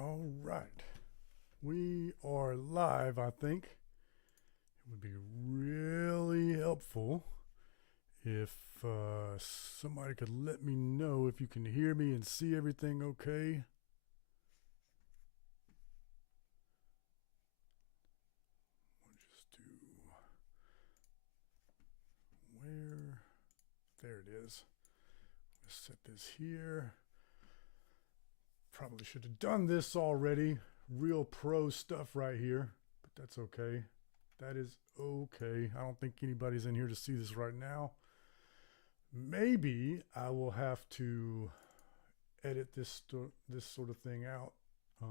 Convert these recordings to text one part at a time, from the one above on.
All right. We are live, I think. It would be really helpful if somebody could let me know if you can hear me and see everything okay. We'll just do where. There it is. Let's set this here. Probably should have done this already. Real pro stuff right here, but that's okay. That is okay. I don't think anybody's in here to see this right now. Maybe I will have to edit this sort of thing out. I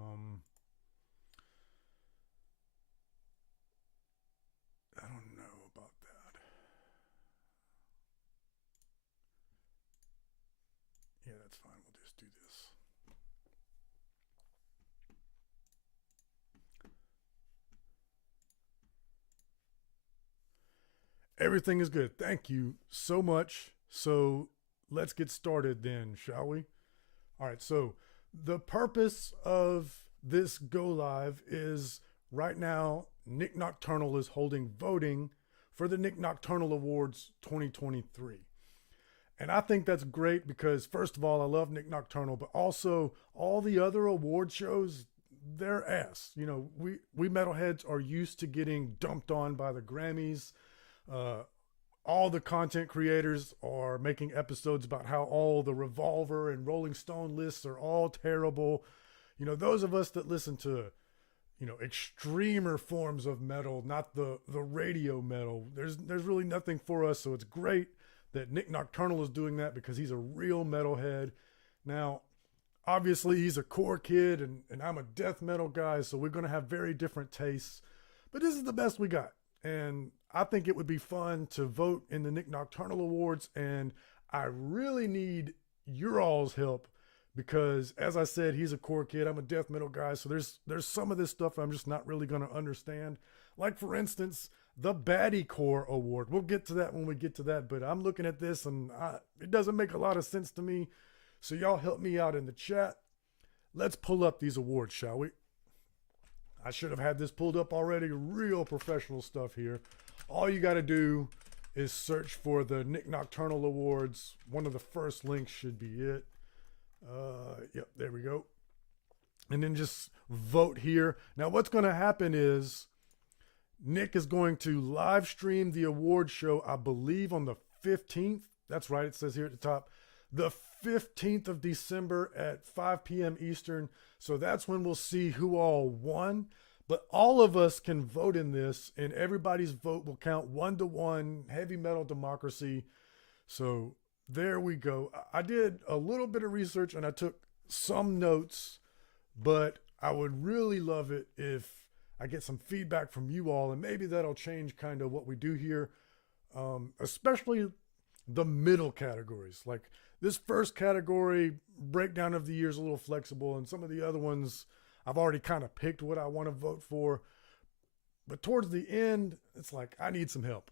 don't know about that. Yeah, that's fine. We'll just do this. Everything is good. Thank you so much. So let's get started then, shall we? All right. So the purpose of this go live is right now, Nik Nocturnal is holding voting for the Nik Nocturnal Awards 2023. And I think that's great because, first of all, I love Nik Nocturnal, but also all the other award shows, they're ass. You know, we metalheads are used to getting dumped on by the Grammys. Uh, all the content creators are making episodes about how all the Revolver and Rolling Stone lists are all terrible. You know, those of us that listen to, you know, extremer forms of metal, not the radio metal, there's really nothing for us. So it's great that Nik Nocturnal is doing that because he's a real metalhead. Now, obviously he's a core kid and I'm a death metal guy, so we're going to have very different tastes. But this is the best we got. And I think it would be fun to vote in the Nik Nocturnal Awards. And I really need your all's help because, as I said, he's a core kid. I'm a death metal guy. So there's some of this stuff I'm just not really going to understand. Like, for instance, the Baddie Core Award. We'll get to that when we get to that. But I'm looking at this and it doesn't make a lot of sense to me. So y'all help me out in the chat. Let's pull up these awards, shall we? I should have had this pulled up already. Real professional stuff here. All you got to do is search for the Nik Nocturnal Awards. One of the first links should be it. Yep, there we go. And then just vote here. Now, what's going to happen is Nick is going to live stream the award show, I believe, on the 15th. That's right. It says here at the top. The 15th of December at 5 p.m. Eastern. So that's when we'll see who all won. But all of us can vote in this, and everybody's vote will count 1-to-1, heavy metal democracy. So there we go. I did a little bit of research and I took some notes, but I would really love it if I get some feedback from you all, and maybe that'll change kind of what we do here, especially the middle categories. Like this first category, breakdown of the year, is a little flexible, and some of the other ones, I've already kind of picked what I want to vote for. But towards the end, it's like, I need some help.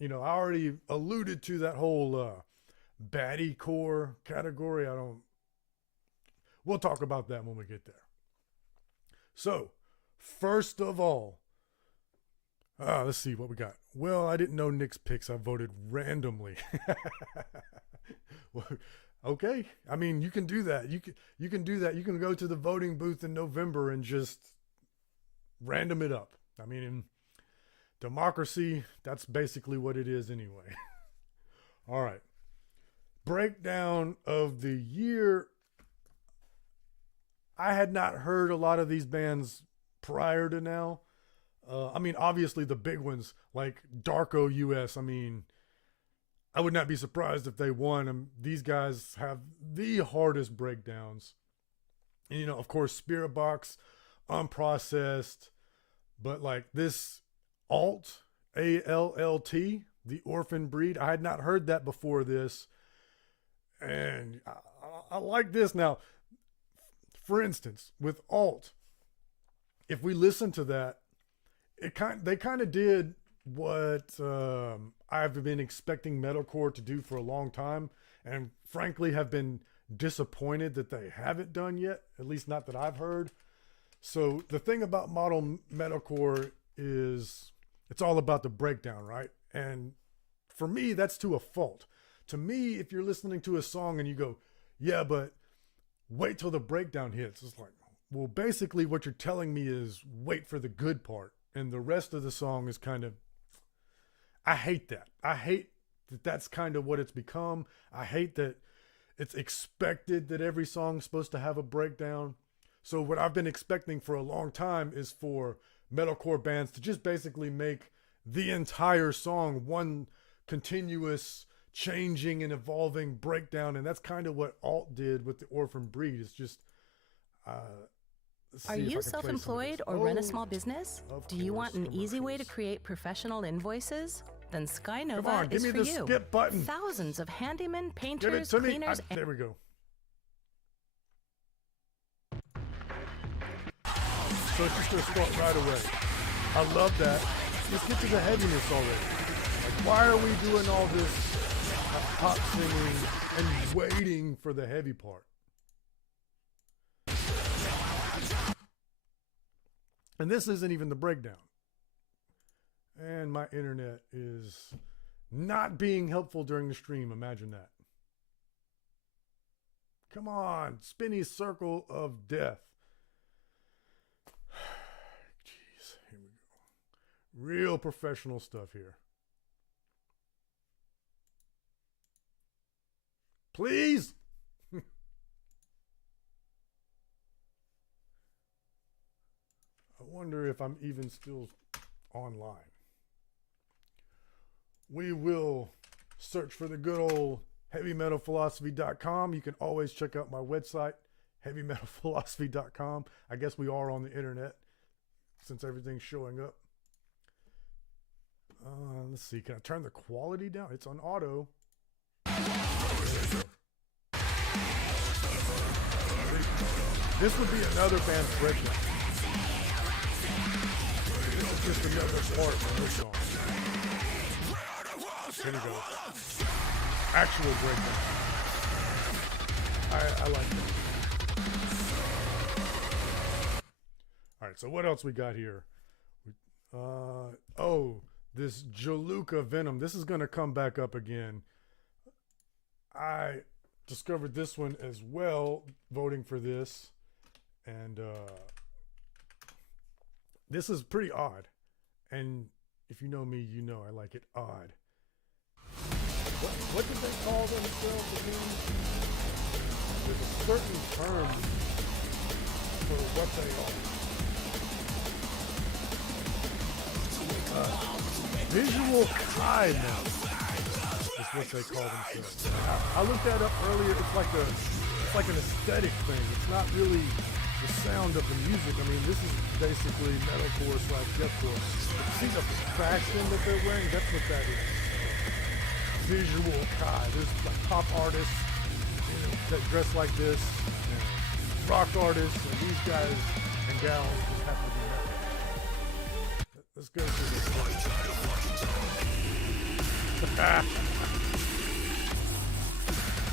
You know, I already alluded to that whole baddie core category. We'll talk about that when we get there. So, first of all, let's see what we got. Well, I didn't know Nick's picks. I voted randomly. Well, okay. I mean, you can do that. You can do that. You can go to the voting booth in November and just random it up. I mean, in democracy, that's basically what it is anyway. All right. Breakdown of the year. I had not heard a lot of these bands prior to now. I mean, obviously the big ones like Darko US. I mean, I would not be surprised if they won. These guys have the hardest breakdowns. And, you know, of course, Spirit Box, Unprocessed, but like this Alt, ALLT, the Orphan Breed, I had not heard that before this. And I like this. Now, for instance, with Alt, if we listen to that, they kind of did what I've been expecting metalcore to do for a long time, and frankly have been disappointed that they haven't done yet, at least not that I've heard. So the thing about modern metalcore is it's all about the breakdown, right? And for me, that's to a fault. To me, if you're listening to a song and you go, yeah, but wait till the breakdown hits, it's like, well, basically what you're telling me is wait for the good part. And the rest of the song is kind of, I hate that. I hate that that's kind of what it's become. I hate that it's expected that every song's supposed to have a breakdown. So what I've been expecting for a long time is for metalcore bands to just basically make the entire song one continuous changing and evolving breakdown. And that's kind of what Alt did with the Orphan Breed. It's just, are you self-employed or run a small business? Do you want an easy way to create professional invoices? Then SkyNova is for you. Skip button. Thousands of handymen, painters, cleaners, there we go. So it's just going to start right away. I love that. Let's get to the heaviness already. Like, why are we doing all this pop singing and waiting for the heavy part? And this isn't even the breakdown. And my internet is not being helpful during the stream. Imagine that. Come on, spinny circle of death. Jeez, here we go. Real professional stuff here. Please. I wonder if I'm even still online. We will search for the good old HeavyMetalPhilosophy.com. You can always check out my website, HeavyMetalPhilosophy.com. I guess we are on the internet since everything's showing up. Let's see. Can I turn the quality down? It's on auto. This would be another band's breakdown. This is just another part of this song. Here we go. Actual breakdown. I like that. All right, so what else we got here? This Jaluka Venom. This is going to come back up again. I discovered this one as well, voting for this. And this is pretty odd. And if you know me, you know I like it odd. What did they call themselves again? There's a certain term for what they are. Visual kindness is what they call themselves. I looked that up earlier. It's like an aesthetic thing. It's not really the sound of the music. I mean, this is basically metalcore / deathcore. See the fashion that they're wearing? That's what that is. Visual Kai. There's like pop artists, that dress like this, and rock artists, and these guys and gals just have to be metal. Let's go through this one.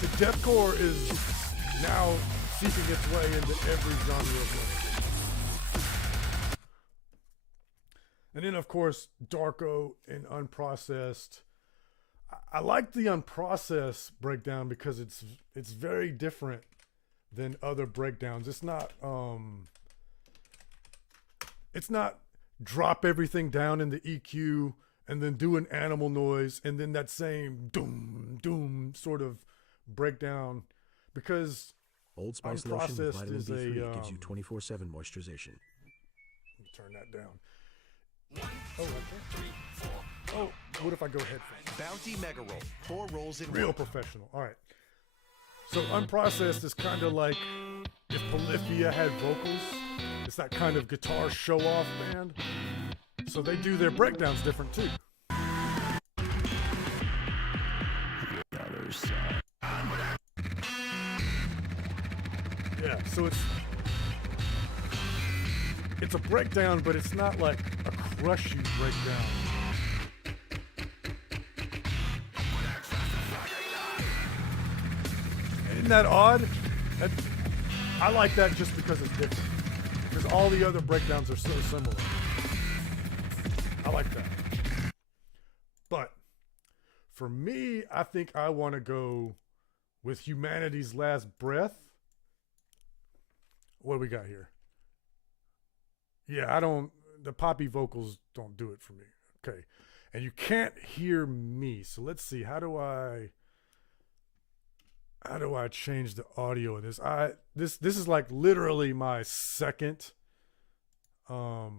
The deathcore is now seeping its way into every genre of metal. And then, of course, Darko and Unprocessed. I like the Unprocessed breakdown because it's very different than other breakdowns. It's not drop everything down in the EQ and then do an animal noise and then that same doom doom sort of breakdown, because Old Spice lotion with vitamin B3 gives you 24/7 moisturization. Let me turn that down. Oh, okay. Oh, what if I go headphones? Bounty Mega Roll. 4 rolls in Real one. professional. All right. So Unprocessed is kind of like if Polyphia had vocals. It's that kind of guitar show-off band. So they do their breakdowns different too. Yeah, so it's a breakdown, but it's not like a crush you breakdown. Isn't that odd? I like that just because it's different. because all the other breakdowns are so similar. I like that. But for me, I think I want to go with Humanity's Last Breath. What do we got here? Yeah, the poppy vocals don't do it for me. Okay. And you can't hear me. So let's see. How do I change the audio of this? This is like literally my second whoa.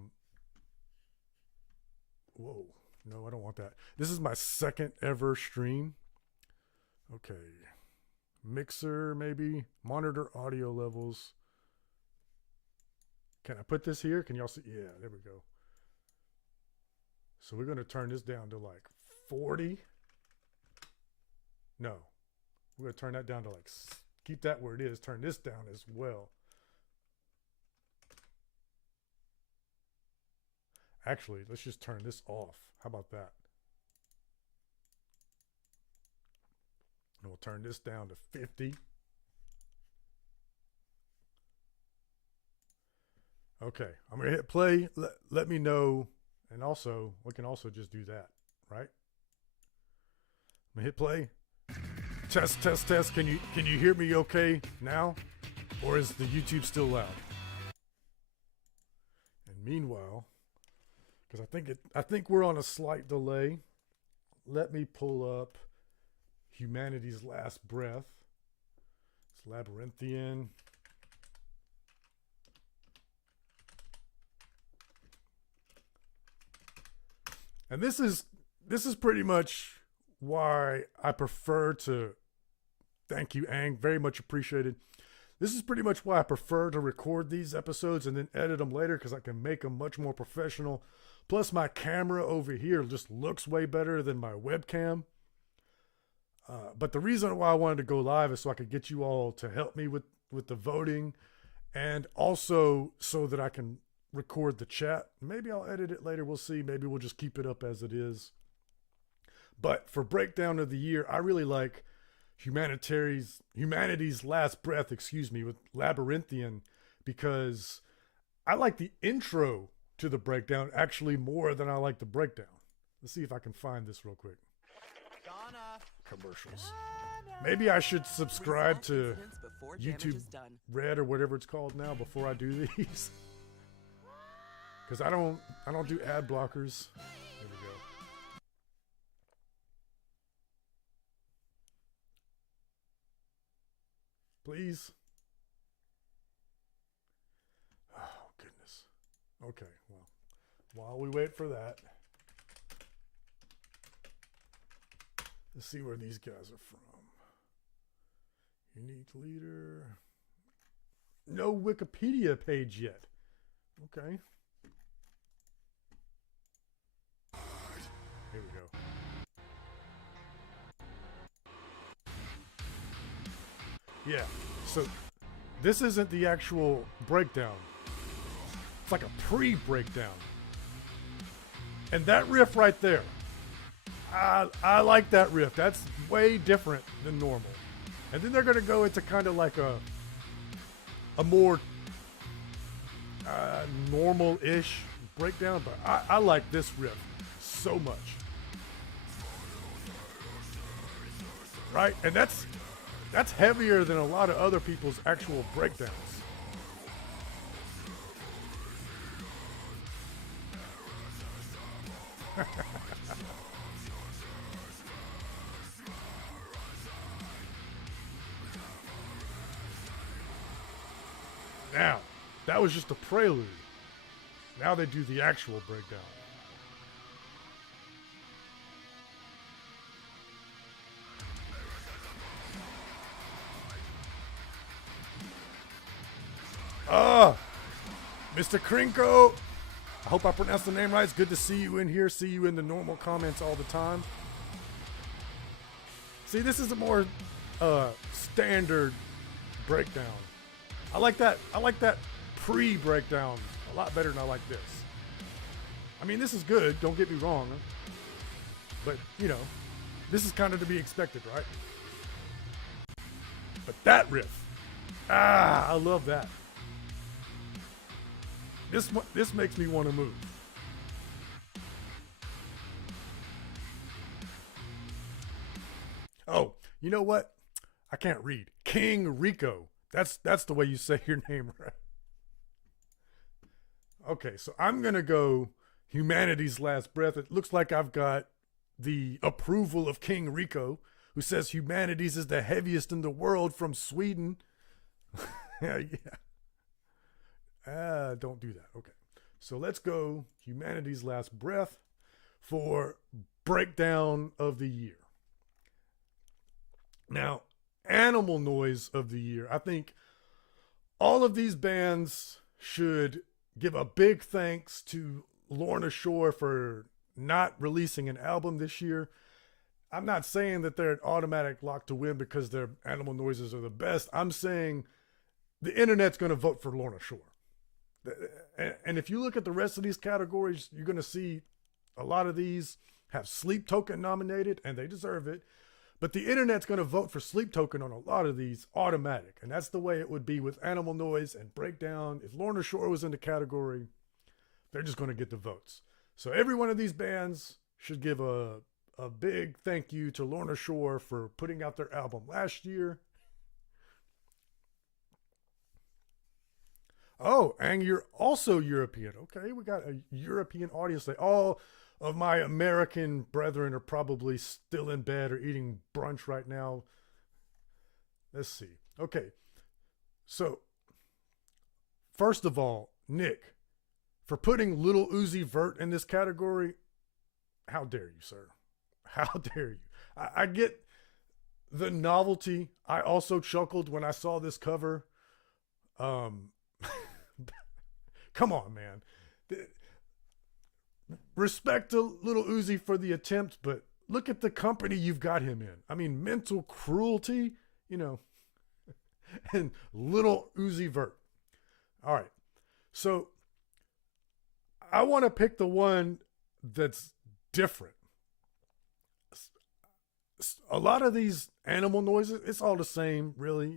No, I don't want that. This is my second ever stream. Okay. Mixer, maybe. Monitor audio levels. Can I put this here? Can y'all see? Yeah, there we go. So we're going to turn this down to like 40. No. We're going to turn that down to like, keep that where it is. Turn this down as well. Actually, let's just turn this off. How about that? And we'll turn this down to 50. Okay, I'm going to hit play. Let me know. And also, we can also just do that, right? I'm going to hit play. Test, test, test. Can you hear me okay now? Or is the YouTube still loud? And meanwhile, because I think we're on a slight delay. Let me pull up Humanity's Last Breath. It's Labyrinthian. And this is pretty much why I prefer to, thank you, Ang, very much appreciated. This is pretty much why I prefer to record these episodes and then edit them later, because I can make them much more professional. Plus my camera over here just looks way better than my webcam. But the reason why I wanted to go live is so I could get you all to help me with the voting, and also so that I can record the chat. Maybe I'll edit it later. We'll see. Maybe we'll just keep it up as it is. But for breakdown of the year, I really like Humanity's Last Breath, with Labyrinthian, because I like the intro to the breakdown actually more than I like the breakdown. Let's see if I can find this real quick. Commercials. Maybe I should subscribe to YouTube Red or whatever it's called now before I do these. Because I don't do ad blockers. There we go. Please. Oh, goodness. Okay, well, while we wait for that, let's see where these guys are from. Unique leader. No Wikipedia page yet. Okay. Here we go. Yeah, so this isn't the actual breakdown. It's like a pre-breakdown. And that riff right there, I like that riff. That's way different than normal. And then they're going to go into kind of like a more normal-ish breakdown, but I like this riff so much. Right? And that's heavier than a lot of other people's actual breakdowns. Now, that was just a prelude. Now they do the actual breakdown. Mr. Krinko, I hope I pronounced the name right. It's good to see you in here. See you in the normal comments all the time. See, this is a more standard breakdown. I like that pre-breakdown a lot better than I like this. I mean, this is good, don't get me wrong. But, you know, this is kind of to be expected, right? But that riff, I love that. This makes me want to move. Oh, you know what? I can't read. King Rico. That's the way you say your name, right? Okay, so I'm going to go Humanity's Last Breath. It looks like I've got the approval of King Rico, who says Humanity's is the heaviest in the world from Sweden. Yeah. Don't do that. Okay. So let's go Humanity's Last Breath for breakdown of the year. Now, animal noise of the year. I think all of these bands should give a big thanks to Lorna Shore for not releasing an album this year. I'm not saying that they're an automatic lock to win because their animal noises are the best. I'm saying the internet's going to vote for Lorna Shore. And if you look at the rest of these categories, you're going to see a lot of these have Sleep Token nominated, and they deserve it. But the internet's going to vote for Sleep Token on a lot of these automatic. And that's the way it would be with Animal Noise and Breakdown. If Lorna Shore was in the category, they're just going to get the votes. So every one of these bands should give a big thank you to Lorna Shore for putting out their album last year. Oh, and you're also European. Okay, we got a European audience. All of my American brethren are probably still in bed or eating brunch right now. Let's see. Okay, so first of all, Nick, for putting Lil Uzi Vert in this category, how dare you, sir? How dare you? I get the novelty. I also chuckled when I saw this cover. Come on, man. Respect to Lil Uzi for the attempt, but look at the company you've got him in. I mean, Mental Cruelty, and Lil Uzi Vert. All right. So I want to pick the one that's different. A lot of these animal noises, it's all the same, really,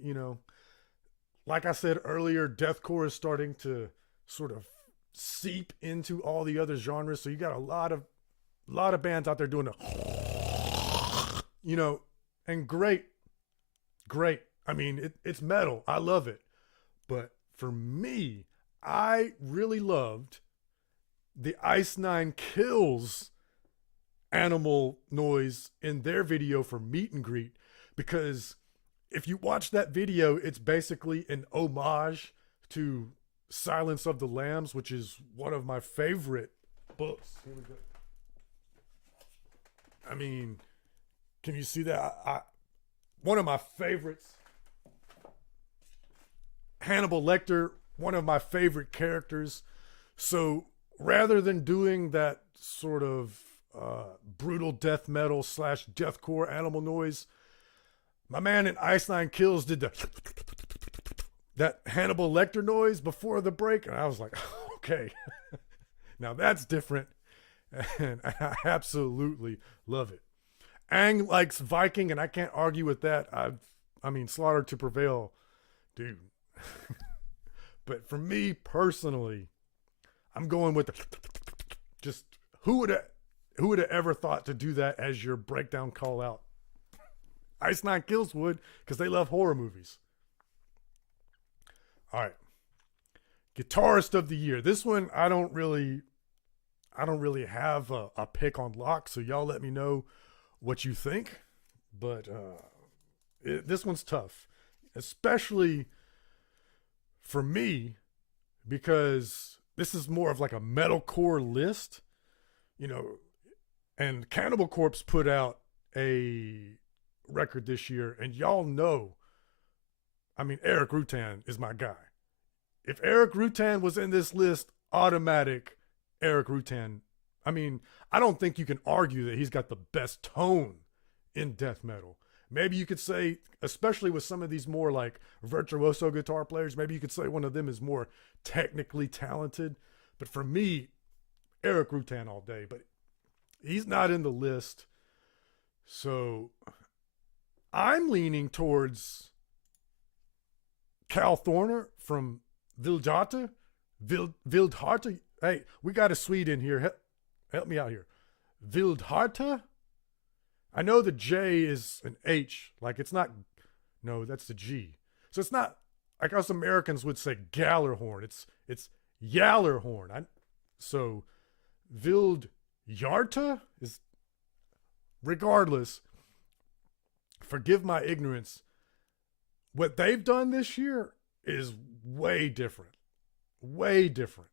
Like I said earlier, deathcore is starting to sort of seep into all the other genres. So you got a lot of bands out there doing and great. I mean, it's metal. I love it. But for me, I really loved the Ice Nine Kills animal noise in their video for Meet and Greet, because if you watch that video, it's basically an homage to Silence of the Lambs, which is one of my favorite books. Here we go. I mean, can you see that? One of my favorites. Hannibal Lecter, one of my favorite characters. So rather than doing that sort of brutal death metal / deathcore animal noise, my man in Ice Nine Kills did that Hannibal Lecter noise before the break, and I was like, okay, now that's different, and I absolutely love it. Ang likes Viking, and I can't argue with that. I mean, Slaughter to Prevail, dude. But for me personally, I'm going with just who would have ever thought to do that as your breakdown call out? Ice Nine Kills would, because they love horror movies. All right. Guitarist of the year. This one I don't really have a pick on lock, so y'all let me know what you think. But this one's tough, especially for me, because this is more of like a metalcore list, and Cannibal Corpse put out a record this year, and y'all know, I mean, Eric Rutan is my guy. If Eric Rutan was in this list, automatic Eric Rutan. I mean, I don't think you can argue that he's got the best tone in death metal. Maybe you could say, especially with some of these more like virtuoso guitar players, maybe you could say one of them is more technically talented. But for me, Eric Rutan all day. But he's not in the list. So I'm leaning towards Cal Thorner from Viljata. Wildharte. Hey, we got a Swede in here. Help me out here. Wildharte? I know the J is an H. Like, it's not. No, that's the G. So it's not like us Americans would say Gallerhorn. It's Yallerhorn. So Wildharte is, regardless, forgive my ignorance. What they've done this year is way different. Way different.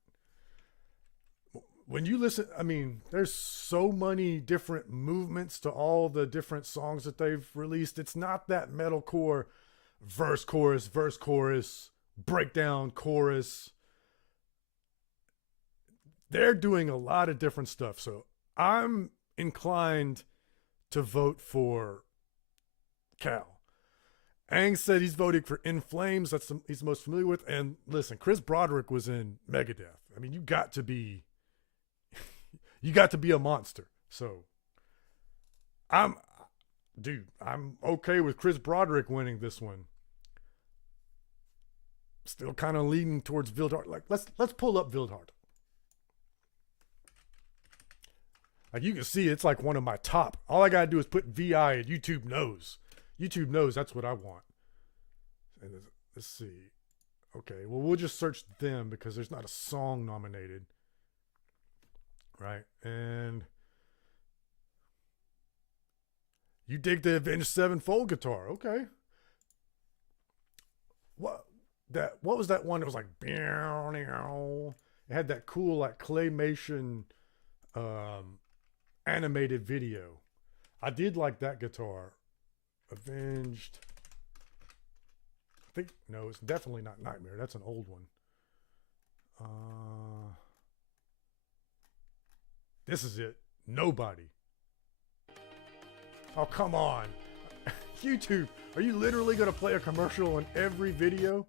When you listen, I mean, there's so many different movements to all the different songs that they've released. It's not that metalcore verse, chorus, breakdown, chorus. They're doing a lot of different stuff. So I'm inclined to vote for Cal. Ang said he's voting for In Flames. That's he's most familiar with. And listen, Chris Broderick was in Megadeth. I mean, you got to be a monster. So I'm okay with Chris Broderick winning this one. Still kind of leaning towards Wildharte. Like, let's pull up Wildharte. Like, you can see it's like one of my top. All I got to do is put VI and YouTube knows. YouTube knows that's what I want. And let's see. Okay, well, we'll just search them because there's not a song nominated. Right? And you dig the Avenged Sevenfold guitar. Okay. What was that one that was like, it had that cool like claymation animated video. I did like that guitar. Avenged. I think, no, it's definitely not Nightmare. That's an old one. This is it. Nobody. Oh, come on. YouTube, are you literally going to play a commercial in every video?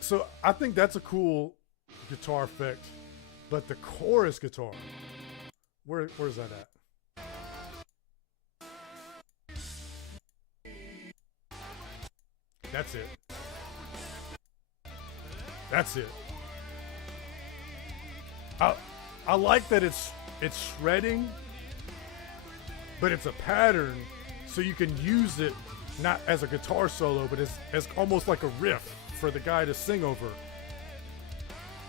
So I think that's a cool guitar effect, but the chorus guitar, where's that at? That's it. That's it. I like that it's shredding, but it's a pattern, so you can use it not as a guitar solo, but as almost like a riff for the guy to sing over.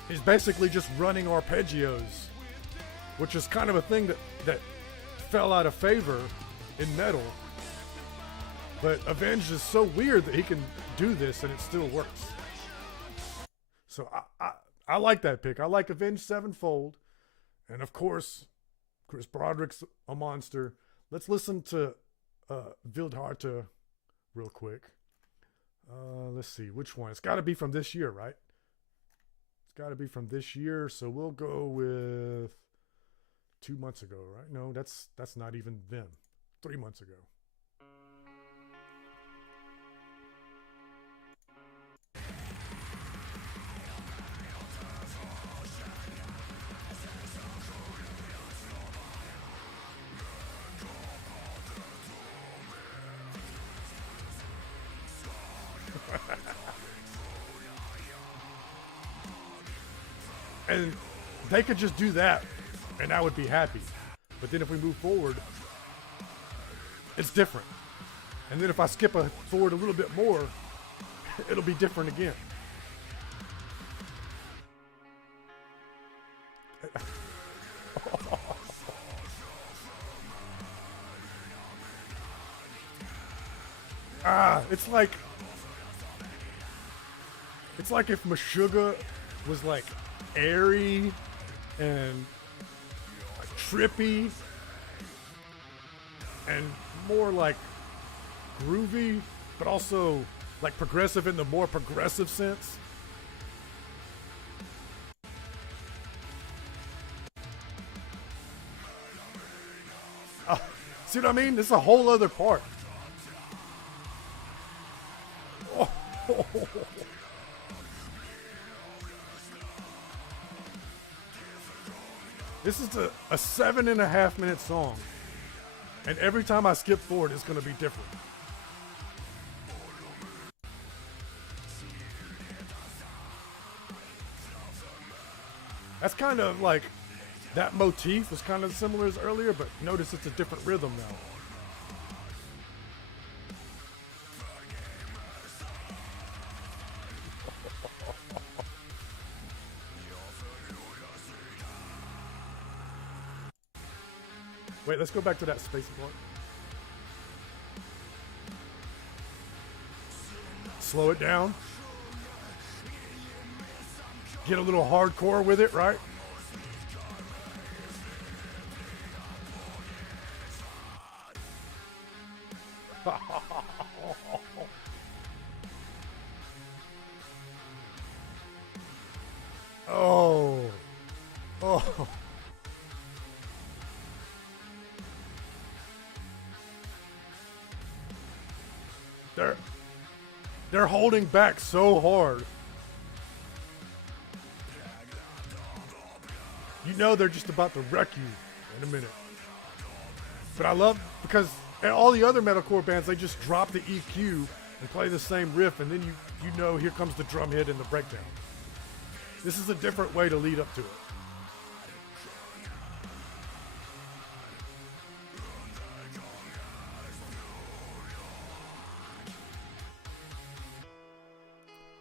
He's basically just running arpeggios, which is kind of a thing that fell out of favor in metal. But Avenged is so weird that he can do this and it still works. So I like that pick. I like Avenged Sevenfold. And of course, Chris Broderick's a monster. Let's listen to Wildharte real quick. Let's see, which one? It's got to be from this year, right? It's got to be from this year. So we'll go with 2 months ago, right? No, that's not even them. 3 months ago. And they could just do that and I would be happy. But then if we move forward, it's different. And then if I skip forward a little bit more, it'll be different again. It's like if Meshuggah was like airy and like trippy and more like groovy, but also like progressive in the more progressive sense. See what I mean? This is a whole other part. Oh. This is a 7.5 minute song. And every time I skip forward, it's going to be different. That's kind of like, that motif was kind of similar as earlier, but notice it's a different rhythm now. Wait, let's go back to that space part. Slow it down. Get a little hardcore with it, right? Oh. Oh. They're holding back so hard. You know they're just about to wreck you in a minute. But I love, because all the other metalcore bands, they just drop the EQ and play the same riff, and then you know here comes the drum hit and the breakdown. This is a different way to lead up to it.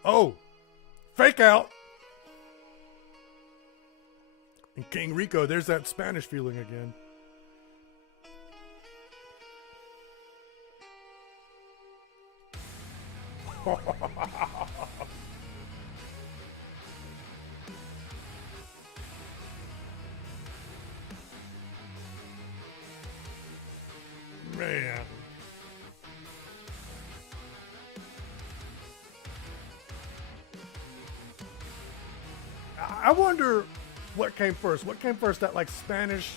Oh, fake out. And King Rico, there's that Spanish feeling again. Man. I wonder what came first. What came first, that like Spanish,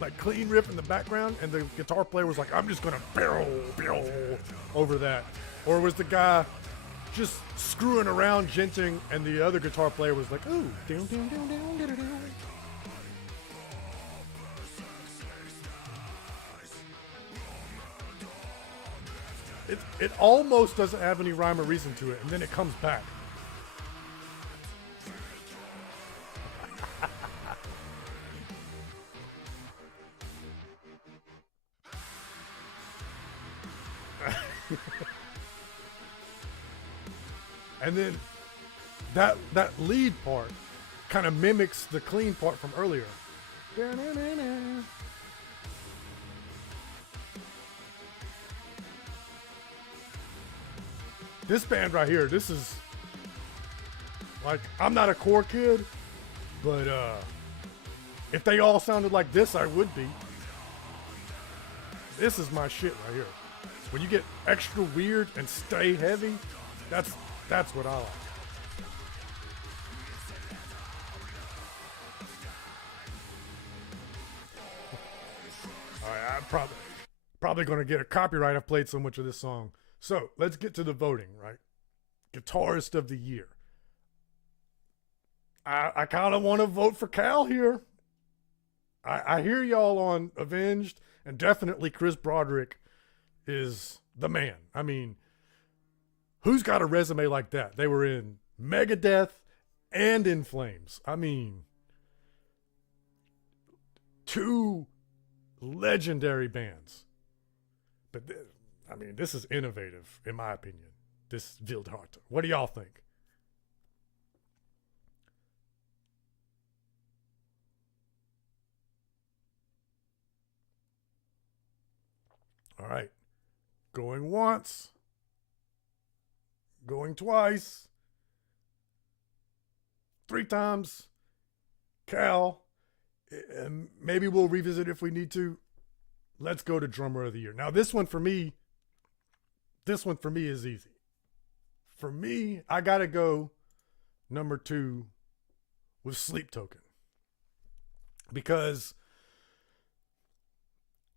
like clean riff in the background, and the guitar player was like, I'm just gonna barrel over that? Or was the guy just screwing around, jinting, and the other guitar player was like, ooh, down, down, down, down, down, down. It almost doesn't have any rhyme or reason to it, and then it comes back. And then that lead part kind of mimics the clean part from earlier. This band right here, this is like, I'm not a core kid, but if they all sounded like this, I would be. This is my shit right here. When you get extra weird and stay heavy, that's what I like. All right, I'm probably going to get a copyright. I've played so much of this song. So let's get to the voting, right? Guitarist of the Year. I kind of want to vote for Cal here. I hear y'all on Avenged, and definitely Chris Broderick is the man. I mean, who's got a resume like that? They were in Megadeth and In Flames. I mean, two legendary bands. But this is innovative, in my opinion. This Wildhart. What do y'all think? All right. Going once. Going twice. 3 times. Cal. And maybe we'll revisit if we need to. Let's go to Drummer of the Year. Now, this one for me is easy. For me, I got to go number 2 with Sleep Token. Because,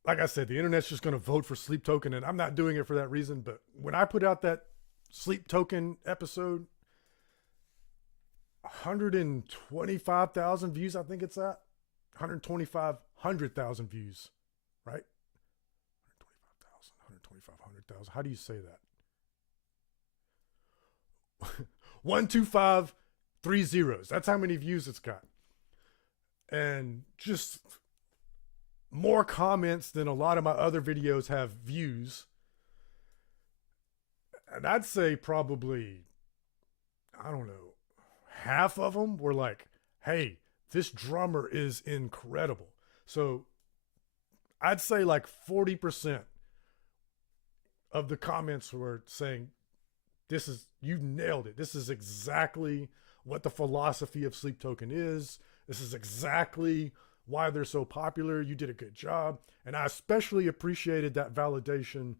like I said, the internet's just going to vote for Sleep Token, and I'm not doing it for that reason. But when I put out that Sleep Token episode, 125,000 views, I think it's at. 100,000 views, right? 125,000. How do you say that? 125 3 zeros. That's how many views it's got. and just more comments than a lot of my other videos have views. And I'd say probably, I don't know, half of them were like, hey, this drummer is incredible. So I'd say like 40% of the comments were saying, you nailed it. This is exactly what the philosophy of Sleep Token is. This is exactly why they're so popular. You did a good job. And I especially appreciated that validation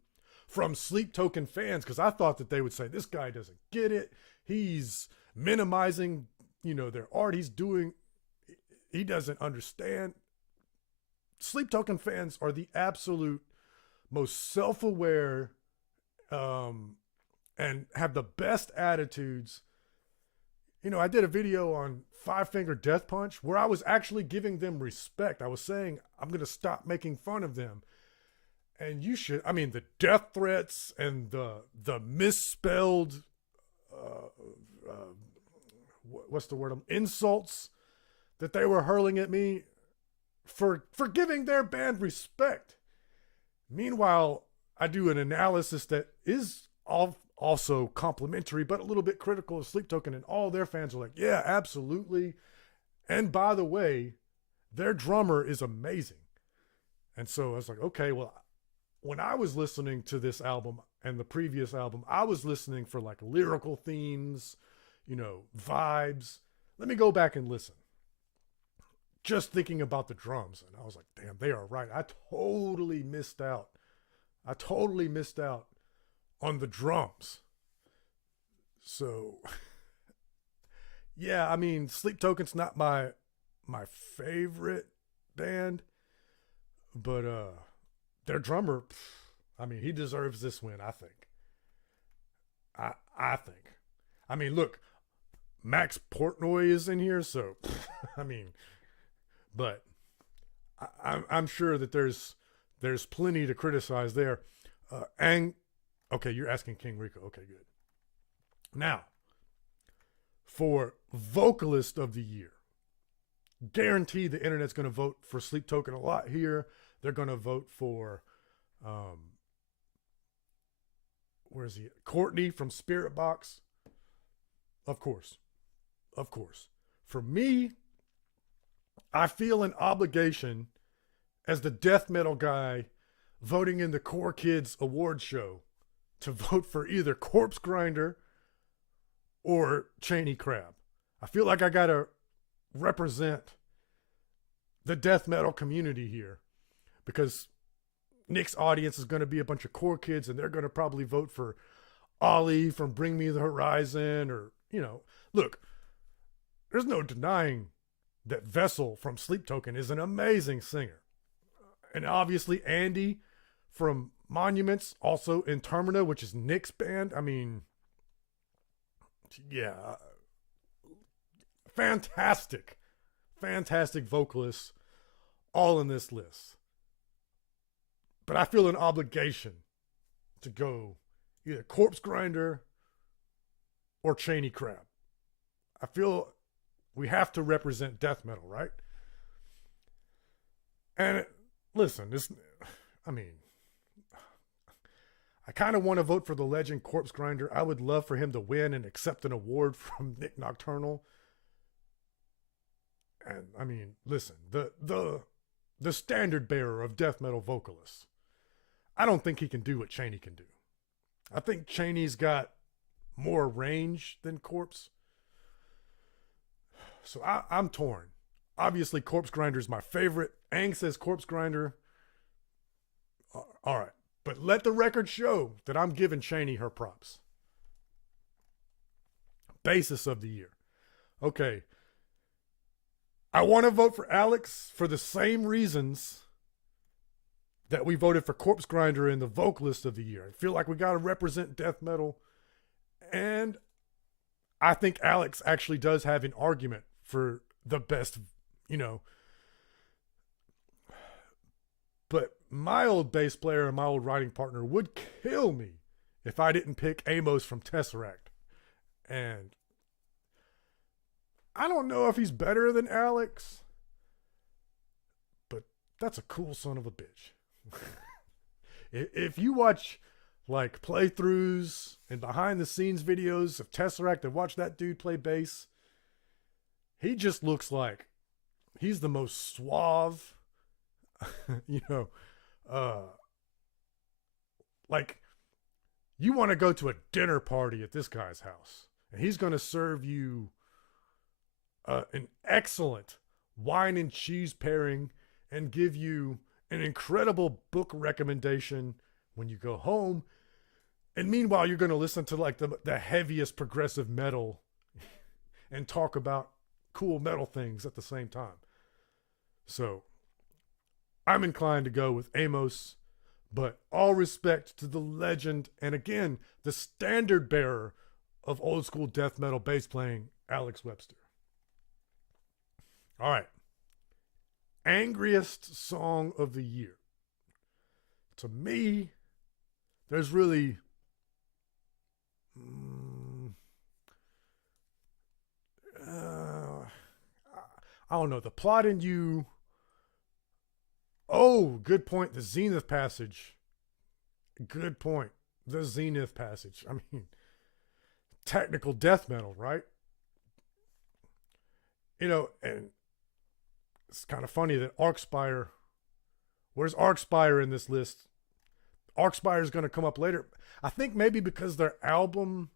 from Sleep Token fans, because I thought that they would say, this guy doesn't get it. He's minimizing, their art. He doesn't understand. Sleep Token fans are the absolute most self-aware and have the best attitudes. I did a video on Five Finger Death Punch where I was actually giving them respect. I was saying, I'm going to stop making fun of them. And you should, the death threats and the misspelled, what's the word? Insults that they were hurling at me for giving their band respect. Meanwhile, I do an analysis that is also complimentary, but a little bit critical of Sleep Token, and all their fans are like, yeah, absolutely. And by the way, their drummer is amazing. And so I was like, okay, well, when I was listening to this album and the previous album, I was listening for like lyrical themes, vibes. Let me go back and listen. Just thinking about the drums. And I was like, damn, they are right. I totally missed out on the drums. So, yeah, Sleep Token's not my favorite band, but their drummer, he deserves this win, I think. I think. Look, Max Portnoy is in here, so, but I'm sure that there's plenty to criticize there. Okay, you're asking King Rico. Okay, good. Now, for vocalist of the year, guarantee the internet's going to vote for Sleep Token a lot here. They're going to vote for, where is he? Courtney from Spirit Box. Of course. For me, I feel an obligation as the death metal guy voting in the Core Kids award show to vote for either Corpse Grinder or Cheney Crab. I feel like I got to represent the death metal community here, because Nick's audience is going to be a bunch of Core Kids, and they're going to probably vote for Ollie from Bring Me the Horizon, or, look, there's no denying that Vessel from Sleep Token is an amazing singer. And obviously Andy from Monuments, also in Termina, which is Nick's band. Yeah, fantastic vocalists all in this list. But I feel an obligation to go either Corpse Grinder or Cheney Crab. I feel we have to represent death metal, right? And listen, I kind of want to vote for the legend Corpse Grinder. I would love for him to win and accept an award from Nik Nocturnal. And listen, the standard bearer of death metal vocalists, I don't think he can do what Cheney can do. I think Cheney's got more range than Corpse. So I'm torn. Obviously, Corpse Grinder is my favorite. Ang says Corpse Grinder. All right. But let the record show that I'm giving Cheney her props. Bassist of the year. Okay. I want to vote for Alex for the same reasons that we voted for Corpse Grinder in the vocalist of the year. I feel like we got to represent death metal. And I think Alex actually does have an argument for the best, But my old bass player and my old writing partner would kill me if I didn't pick Amos from Tesseract. And I don't know if he's better than Alex, that's a cool son of a bitch. If you watch like playthroughs and behind the scenes videos of Tesseract and watch that dude play bass, he just looks like he's the most suave, like you want to go to a dinner party at this guy's house and he's going to serve you an excellent wine and cheese pairing and give you an incredible book recommendation when you go home. And meanwhile, you're going to listen to like the heaviest progressive metal and talk about cool metal things at the same time. So I'm inclined to go with Amos, but all respect to the legend and again, the standard bearer of old school death metal bass playing, Alex Webster. All right. Angriest song of the year. To me, there's really I don't know. The Plot in You. Oh, good point. The Zenith Passage. Good point. The Zenith Passage. I mean, technical death metal, right? You know, and it's kind of funny that Arcspire, where's Arcspire in this list? Arcspire is going to come up later. I think maybe because their album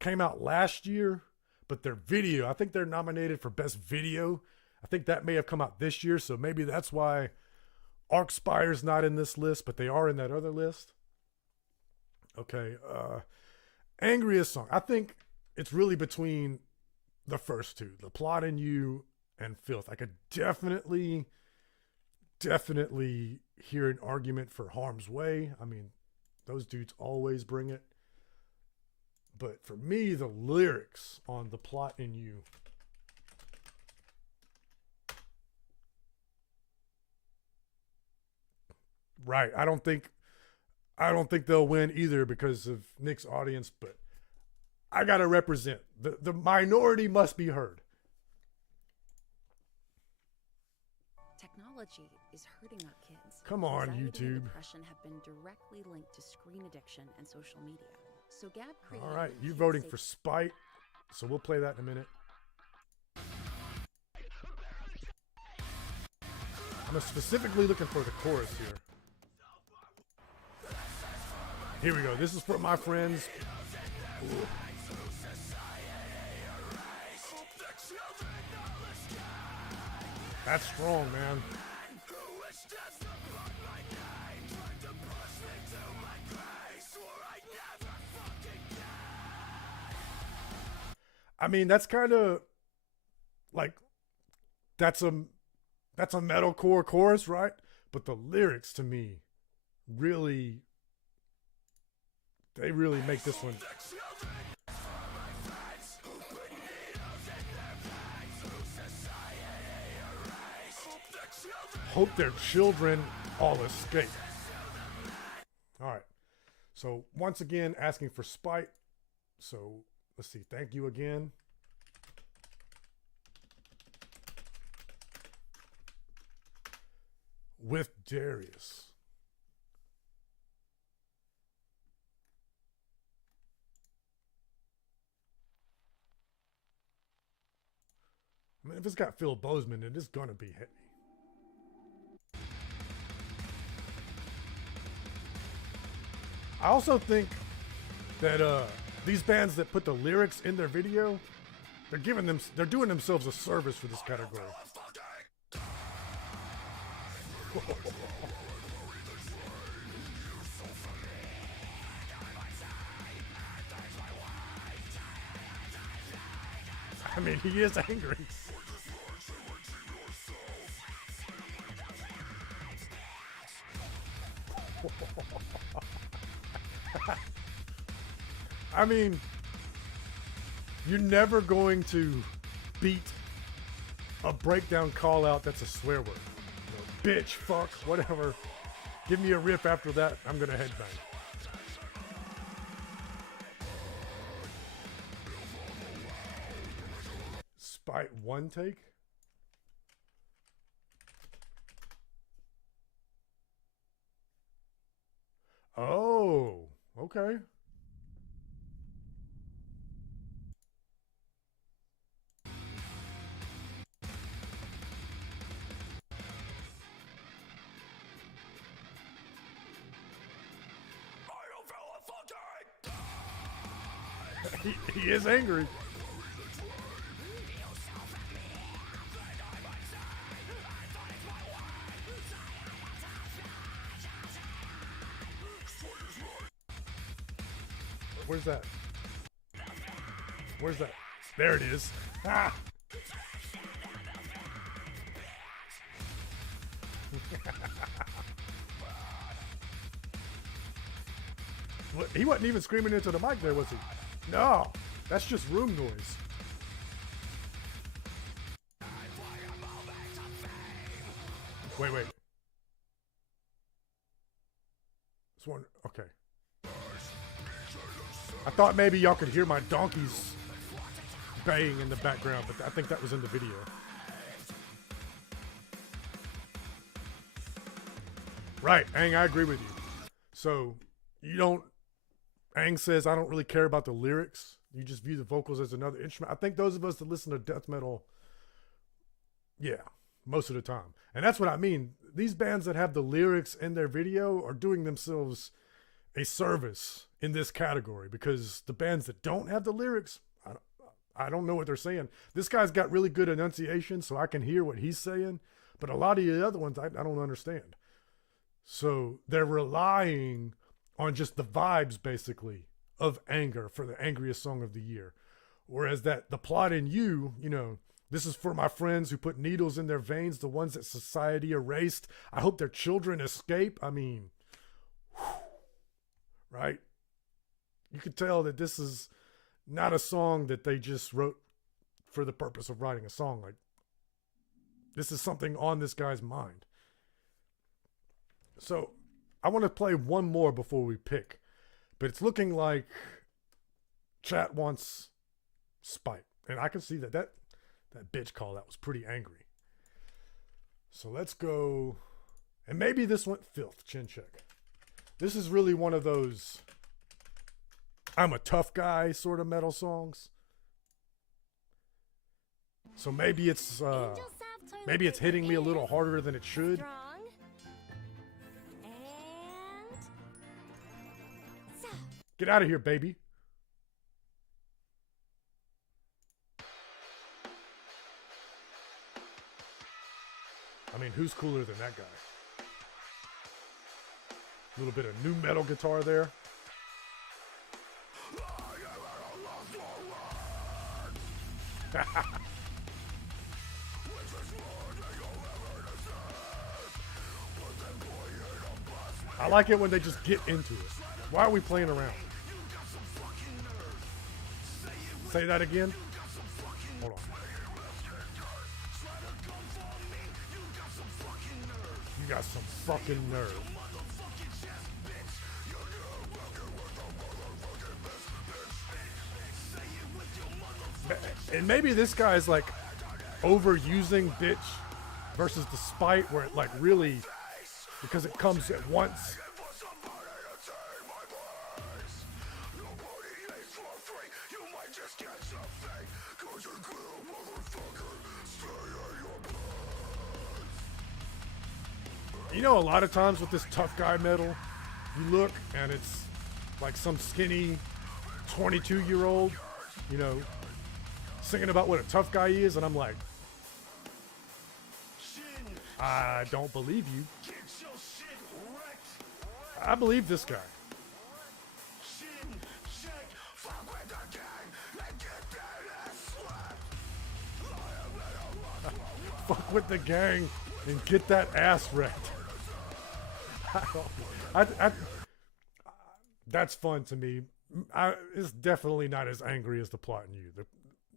came out last year, but their video, I think they're nominated for Best Video. I think that may have come out this year, so maybe that's why Arcspire's not in this list, but they are in that other list. Okay, angriest song. I think it's really between the first two, The Plot in You and Filth. I could definitely hear an argument for Harm's Way. I mean, those dudes always bring it. But for me, the lyrics on The Plot in You. Right. I don't think they'll win either because of Nick's audience, but I got to represent. The minority must be heard. Technology is hurting our kids. Come on, Anxiety YouTube. and depression have been directly linked to screen addiction and social media. So Gab created All right, a you're kid voting safe- for Spite, so we'll play that in a minute. I'm specifically looking for the chorus here. Here we go. This is for my friends. Ooh. That's strong, man. I mean, that's kind of like that's a metalcore chorus, right? But the lyrics to me really make this one. Hope their children all escape. All right. So once again, asking for Spite. So let's see. Thank you again. With Darius. I mean, if it's got Phil Bozeman, it is going to be heavy. I also think that these bands that put the lyrics in their video, they're doing themselves a service for this category. I mean, he is angry. I mean, you're never going to beat a breakdown call out that's a swear word. You know, bitch, fuck, whatever. Give me a riff after that, I'm going to headbang. Spite one take? Okay. He is angry. Where's that? Where's that? There it is. Ah! He wasn't even screaming into the mic there, was he? No, that's just room noise. Wait. This one, okay. I thought maybe y'all could hear my donkeys baying in the background, but I think that was in the video. Right, Ang, I agree with you. So, Ang says, I don't really care about the lyrics. You just view the vocals as another instrument. I think those of us that listen to death metal, yeah, most of the time. And that's what I mean. These bands that have the lyrics in their video are doing themselves a service in this category, because the bands that don't have the lyrics, I don't know what they're saying. This guy's got really good enunciation, so I can hear what he's saying, but a lot of the other ones I don't understand. So they're relying on just the vibes, basically, of anger for the angriest song of the year. Whereas the plot in you, this is for my friends who put needles in their veins, the ones that society erased. I hope their children escape. I mean, right? You could tell that this is not a song that they just wrote for the purpose of writing a song. Like, this is something on this guy's mind. So I want to play one more before we pick, but it's looking like chat wants Spite, and I can see that bitch call that was pretty angry. So let's go, and maybe this went filth. Chin check. This is really one of those I'm a tough guy sort of metal songs. So maybe it's hitting me a little harder than it should. Get out of here, baby. I mean, who's cooler than that guy? A little bit of new metal guitar there. I like it when they just get into it. Why are we playing around? Say that again. Hold on. You got some fucking nerve. And maybe this guy's like overusing bitch versus the spite, where it like really, because it comes at once. You know, a lot of times with this tough guy metal, you look and it's like some skinny 22-year-old, singing about what a tough guy is, and I'm like, I don't believe you. I believe this guy. Fuck with the gang and get that ass wrecked. That's fun to me. It's definitely not as angry as the plot in you.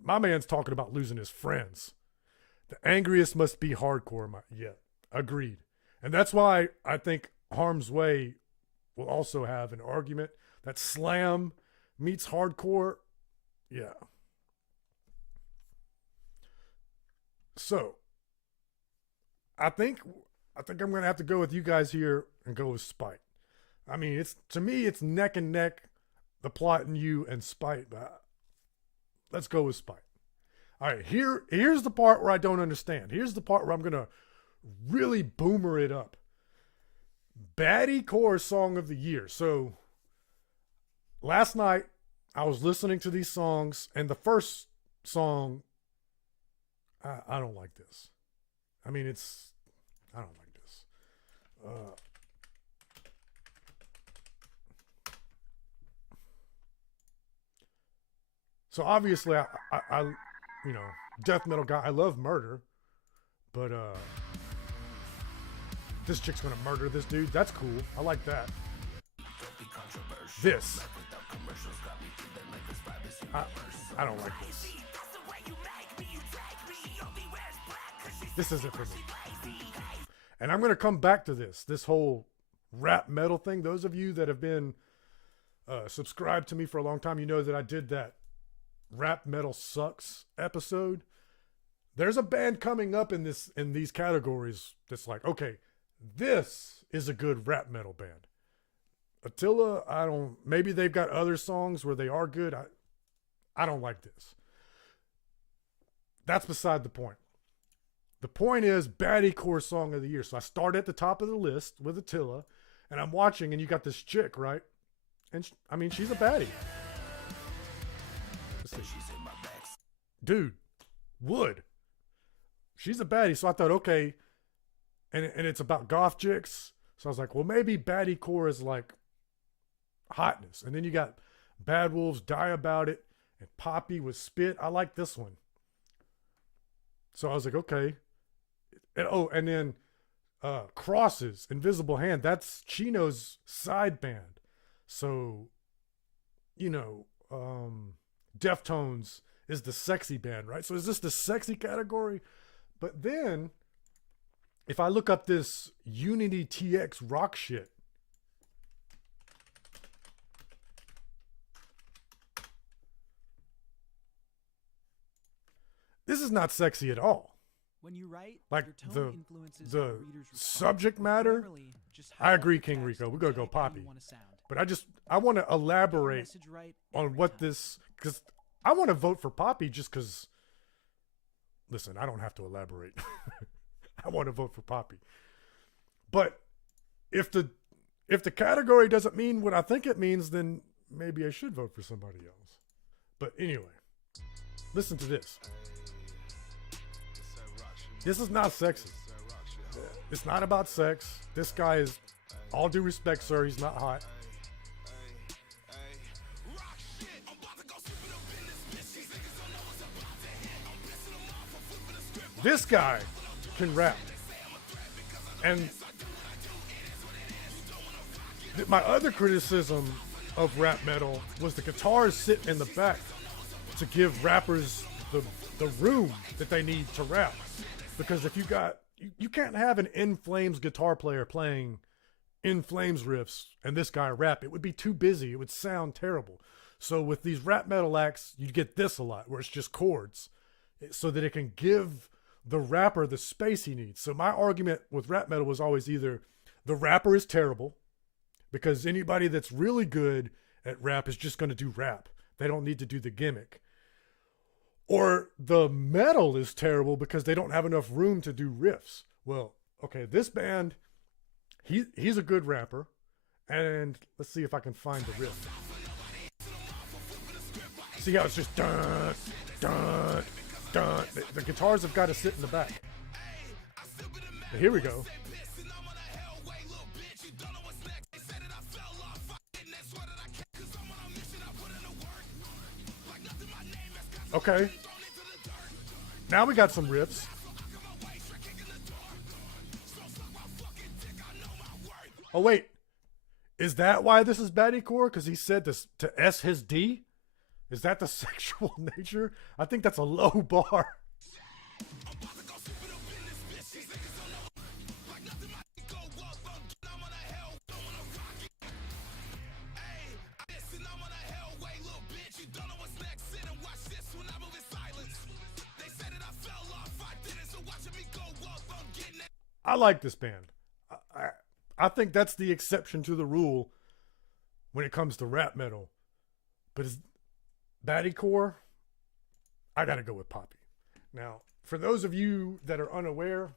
My man's talking about losing his friends. The angriest must be hardcore. Yeah, agreed. And that's why I think Harm's Way will also have an argument that slam meets hardcore. Yeah. So, I think I'm going to have to go with you guys here and go with Spite. I mean, to me, it's neck and neck, The Plot and You and Spite. But let's go with Spite. All right, here's the part where I don't understand. Here's the part where I'm going to really boomer it up. Baddie Core Song of the Year. So last night I was listening to these songs, and the first song, I don't like this. I mean, I don't like this. So obviously I you know, death metal guy, I love murder, but this chick's gonna murder this dude. That's cool. I like that. This. I don't like this. This isn't for me. And I'm gonna come back to this whole rap metal thing. Those of you that have been subscribed to me for a long time, you know that I did that Rap Metal Sucks episode. There's a band coming up in these categories that's like, okay, this is a good rap metal band. Attila, maybe they've got other songs where they are good. I don't like this. That's beside the point. The point is Baddie Core Song of the Year. So I start at the top of the list with Attila, and I'm watching, and you got this chick, right? And I mean, she's a baddie. Dude, Wood. She's a baddie. So I thought, okay, and it's about goth chicks. So I was like, well, maybe baddie core is like hotness. And then you got Bad Wolves, Die About It, and Poppy with Spit. I like this one. So I was like, okay. And then Crosses, Invisible Hand. That's Chino's side band. So, you know, Deftones is the sexy band, right? So is this the sexy category? But then if I look up this Unity TX rock shit, this is not sexy at all. When you write, like your tone influences the how readers respond. subject matter, Primarily, just how I agree, fast King Rico. and We're gonna go tight you Poppy. wanna sound. But I want to elaborate Message right on every what time. this, because I want to vote for Poppy just because, listen, I don't have to elaborate. I want to vote for Poppy. But if the category doesn't mean what I think it means, then maybe I should vote for somebody else. But anyway, listen to this. This is not sexy. It's not about sex. This guy is, all due respect, sir, he's not hot. This guy can rap. And my other criticism of rap metal was the guitars sit in the back to give rappers the room that they need to rap. Because if you can't have an In Flames guitar player playing In Flames riffs and this guy rap. It would be too busy. It would sound terrible. So with these rap metal acts, you get this a lot where it's just chords so that it can give the rapper the space he needs. So my argument with rap metal was always either the rapper is terrible because anybody that's really good at rap is just going to do rap. They don't need to do the gimmick. Or the metal is terrible because they don't have enough room to do riffs. Well, okay, this band, he's a good rapper. And let's see if I can find the riff. See how it's just dun, dun, dun. The guitars have got to sit in the back. But here we go. Okay. Now we got some riffs. Oh, wait. Is that why this is baddie core? Because he said this to S his D? Is that the sexual nature? I think that's a low bar. I like this band. I think that's the exception to the rule when it comes to rap metal. But is baddiecore, I got to go with poppy. Now, for those of you that are unaware,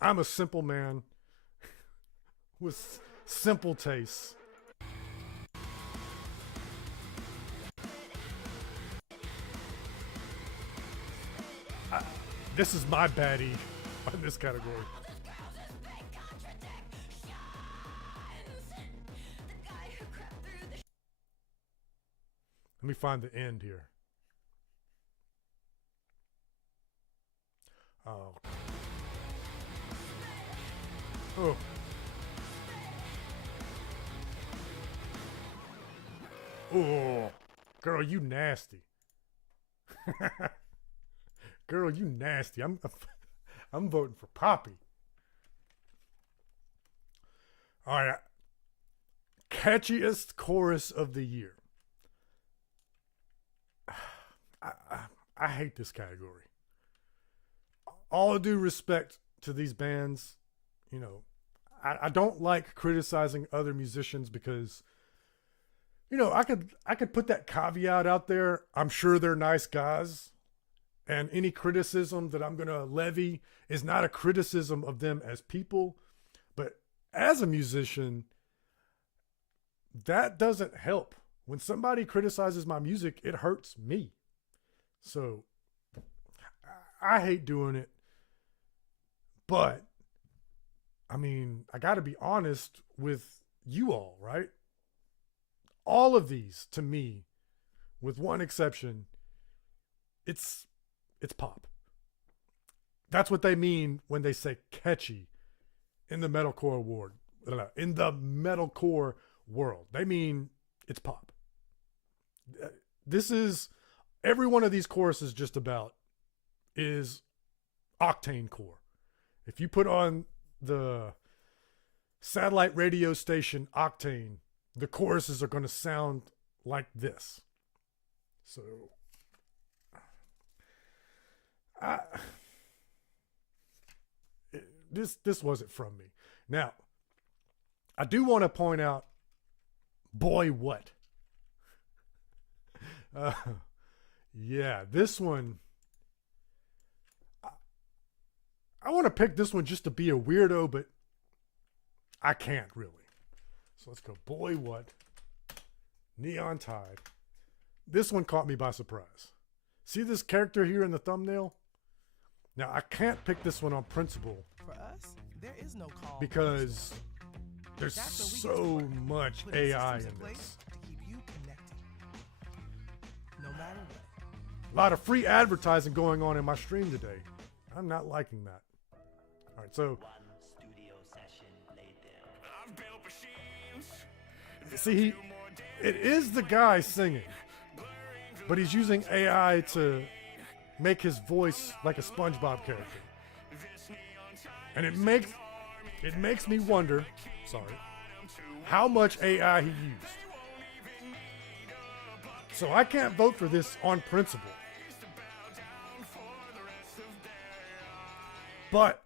I'm a simple man with simple tastes. This is my baddie in this category. Let me find the end here. Oh. Oh. Oh. Girl, you nasty. Girl, you nasty. I'm voting for Poppy. All right. Catchiest chorus of the year. I hate this category. All due respect to these bands, you know, I don't like criticizing other musicians because, you know, I could put that caveat out there. I'm sure they're nice guys, and any criticism that I'm going to levy is not a criticism of them as people, but as a musician, that doesn't help. When somebody criticizes my music, it hurts me. So I hate doing it, but I mean, I got to be honest with you all, right? All of these, to me, with one exception, it's pop. That's what they mean when they say catchy in the metalcore award, in the metalcore world. They mean it's pop. This is every one of these choruses just about is octane core. If you put on the satellite radio station Octane, the choruses are going to sound like this. So this wasn't from me. Now, I do want to point out, boy, what? Yeah, this one, I want to pick this one just to be a weirdo, but I can't really. So let's go, boy, what? Neon Tide. This one caught me by surprise. See this character here in the thumbnail? Now, I can't pick this one on principle. For us, there is no call because there's so much AI in this. To keep you connected, no matter what. A lot of free advertising going on in my stream today. I'm not liking that. All right, so see, it is the guy singing, but he's using AI to make his voice like a SpongeBob character, and it makes me wonder. Sorry, how much AI he used. So I can't vote for this on principle. But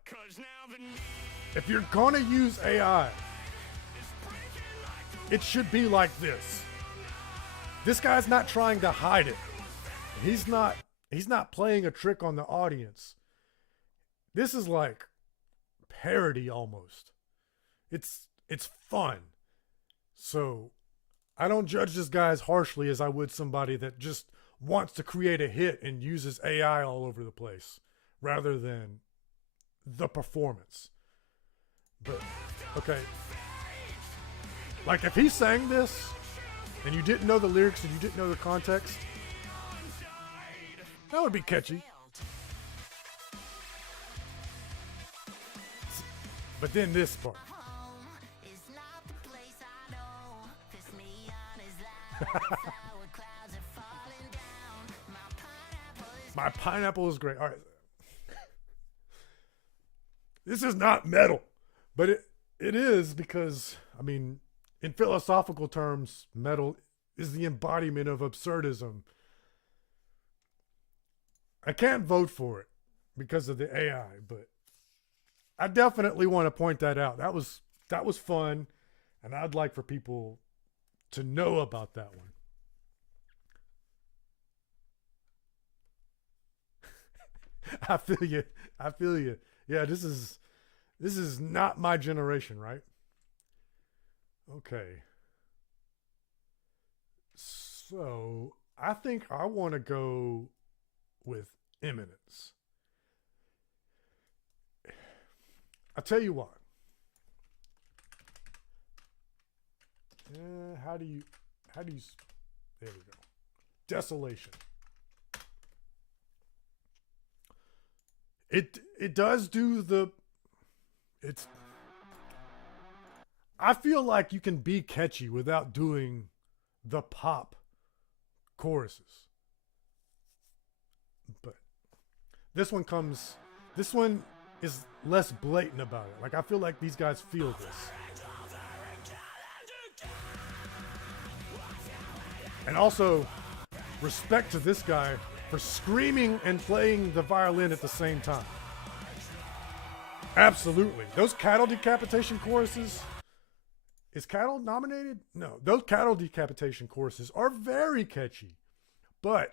if you're gonna use AI, it should be like this. This guy's not trying to hide it. He's not playing a trick on the audience. This is like parody almost. It's fun. So I don't judge this guy as harshly as I would somebody that just wants to create a hit and uses AI all over the place rather than the performance. But okay, like if he sang this and you didn't know the lyrics and you didn't know the context, that would be catchy. But then this part. My pineapple is great. All right. This is not metal, but it is because, I mean, in philosophical terms, metal is the embodiment of absurdism. I can't vote for it because of the AI, but I definitely want to point that out. That was fun, and I'd like for people to know about that one. I feel you. I feel you. Yeah, this is not my generation, right? Okay. So I think I want to go with Eminence. I'll tell you what. How do you, there we go. Desolation. It does do I feel like you can be catchy without doing the pop choruses. But this one is less blatant about it. Like, I feel like these guys feel this. And also, respect to this guy for screaming and playing the violin at the same time. Absolutely. Those cattle decapitation choruses, is cattle nominated? No. Those cattle decapitation choruses are very catchy. But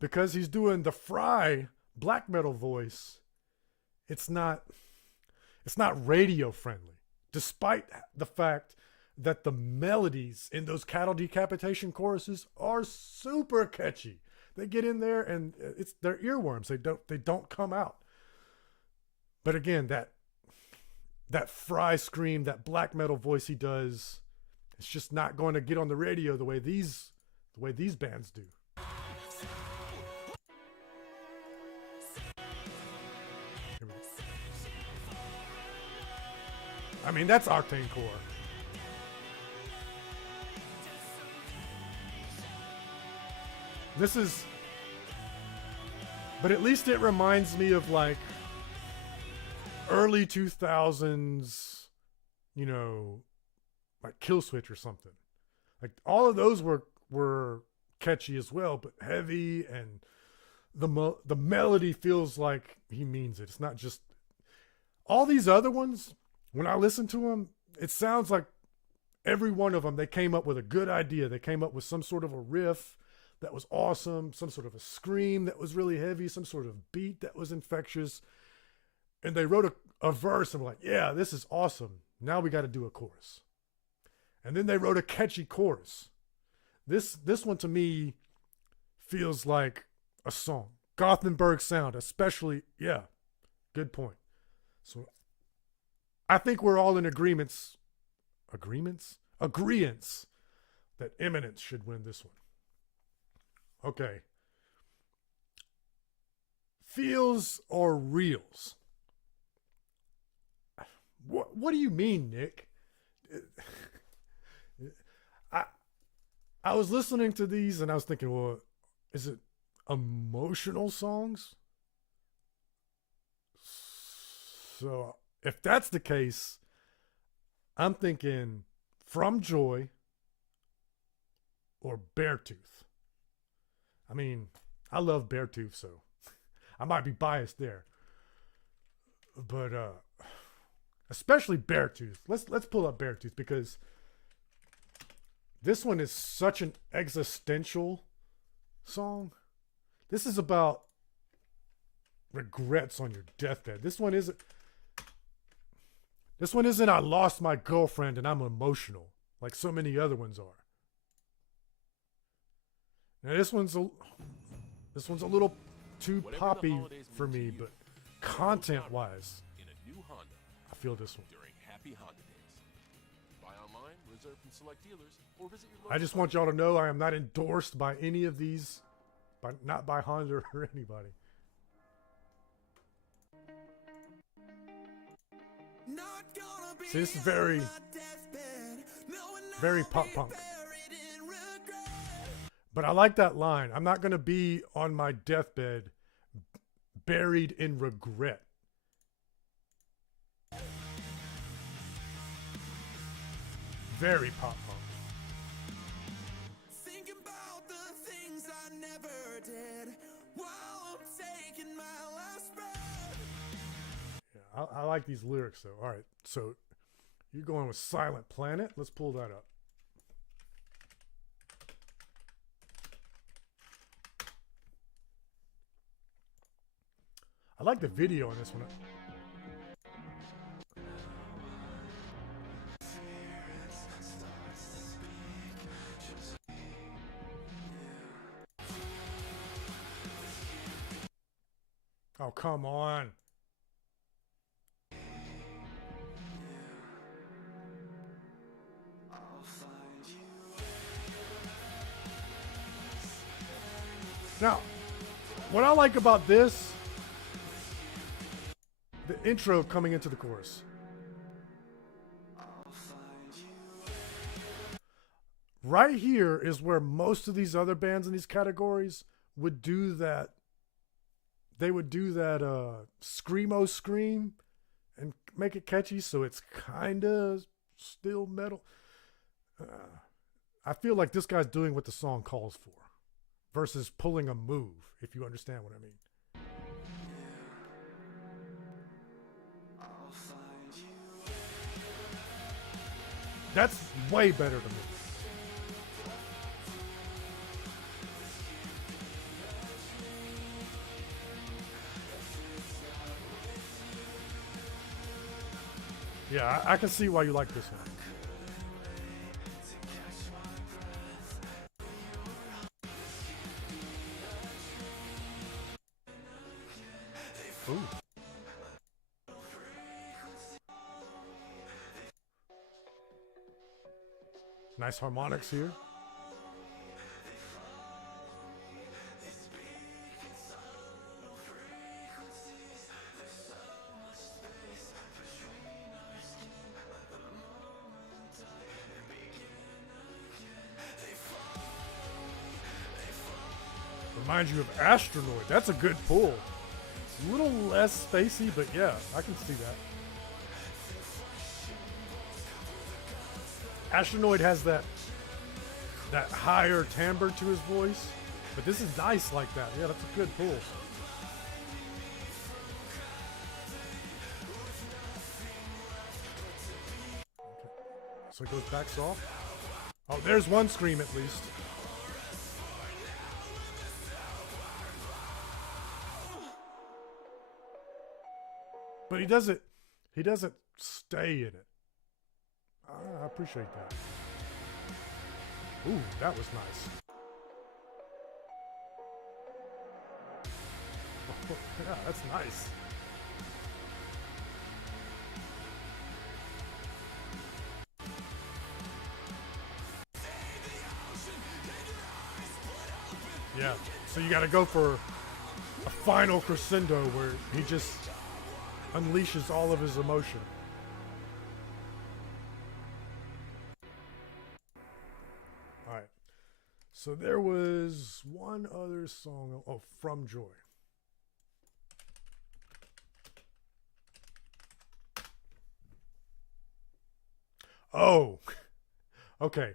because he's doing the Fry black metal voice, it's not radio friendly. Despite the fact that the melodies in those cattle decapitation choruses are super catchy. They get in there and they're earworms. They don't come out. But again, that Fry scream, that black metal voice he does, it's just not going to get on the radio the way these bands do. I mean, that's Octane Core. But at least it reminds me of like early 2000s, like Kill Switch or something. Like all of those were catchy as well, but heavy, and the melody feels like he means it. It's not just all these other ones. When I listen to them, it sounds like every one of them, they came up with a good idea. They came up with some sort of a riff that was awesome, some sort of a scream that was really heavy, some sort of beat that was infectious. And they wrote a verse and were like, yeah, this is awesome. Now we got to do a chorus. And then they wrote a catchy chorus. This one to me feels like a song. Gothenburg sound, especially, yeah, good point. So I think we're all in agreeance that Eminence should win this one. Okay. Feels or reels? What do you mean, Nick? I was listening to these and I was thinking, well, is it emotional songs? So if that's the case, I'm thinking From Joy or Beartooth. I mean, I love Beartooth, so I might be biased there. But especially Beartooth. Let's pull up Beartooth, because this one is such an existential song. This is about regrets on your deathbed. This one isn't I lost my girlfriend and I'm emotional like so many other ones are. Now this one's a little too poppy for me, but content-wise, I feel this one. Happy Honda Days. Buy online, reserve from select dealers, or visit your local. I just want y'all to know I am not endorsed by any of these, not by Honda or anybody. See, this is very pop punk. But I like that line. I'm not going to be on my deathbed buried in regret. Very pop punk. Thinking about the things I never did while I'm taking my last breath. I like these lyrics though. All right, so you're going with Silent Planet. Let's pull that up. I like the video on this one. Oh, come on. Now, what I like about this, the intro coming into the chorus. Right here is where most of these other bands in these categories would do that. They would do that screamo scream and make it catchy, so it's kind of still metal. I feel like this guy's doing what the song calls for versus pulling a move, if you understand what I mean. That's way better to me. Yeah, I can see why you like this one. Ooh. Nice harmonics here. Reminds you of Astronoid. That's a good pull. A little less spacey, but yeah, I can see that. Astronoid has that higher timbre to his voice, but this is nice like that. Yeah, that's a good pull. Okay. So it goes back soft. Oh, there's one scream at least. But he doesn't stay in it. I appreciate that. Ooh, that was nice. Oh, yeah, that's nice. Yeah, so you got to go for a final crescendo where he just unleashes all of his emotion. All right. So there was one other song. Oh, From Joy. Oh, okay.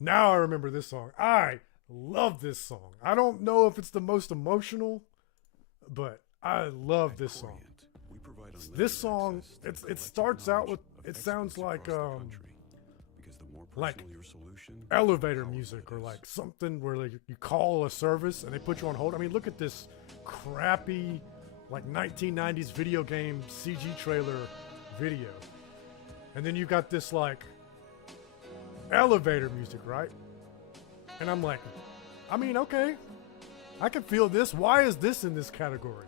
Now I remember this song. I love this song. I don't know if it's the most emotional, but I love this song. This song, it starts out with, it sounds like elevator music or like something where like you call a service and they put you on hold. I mean, look at this crappy like 1990s video game CG trailer video. And then you got this like elevator music, right? And I'm like, I mean, okay, I can feel this. Why is this in this category?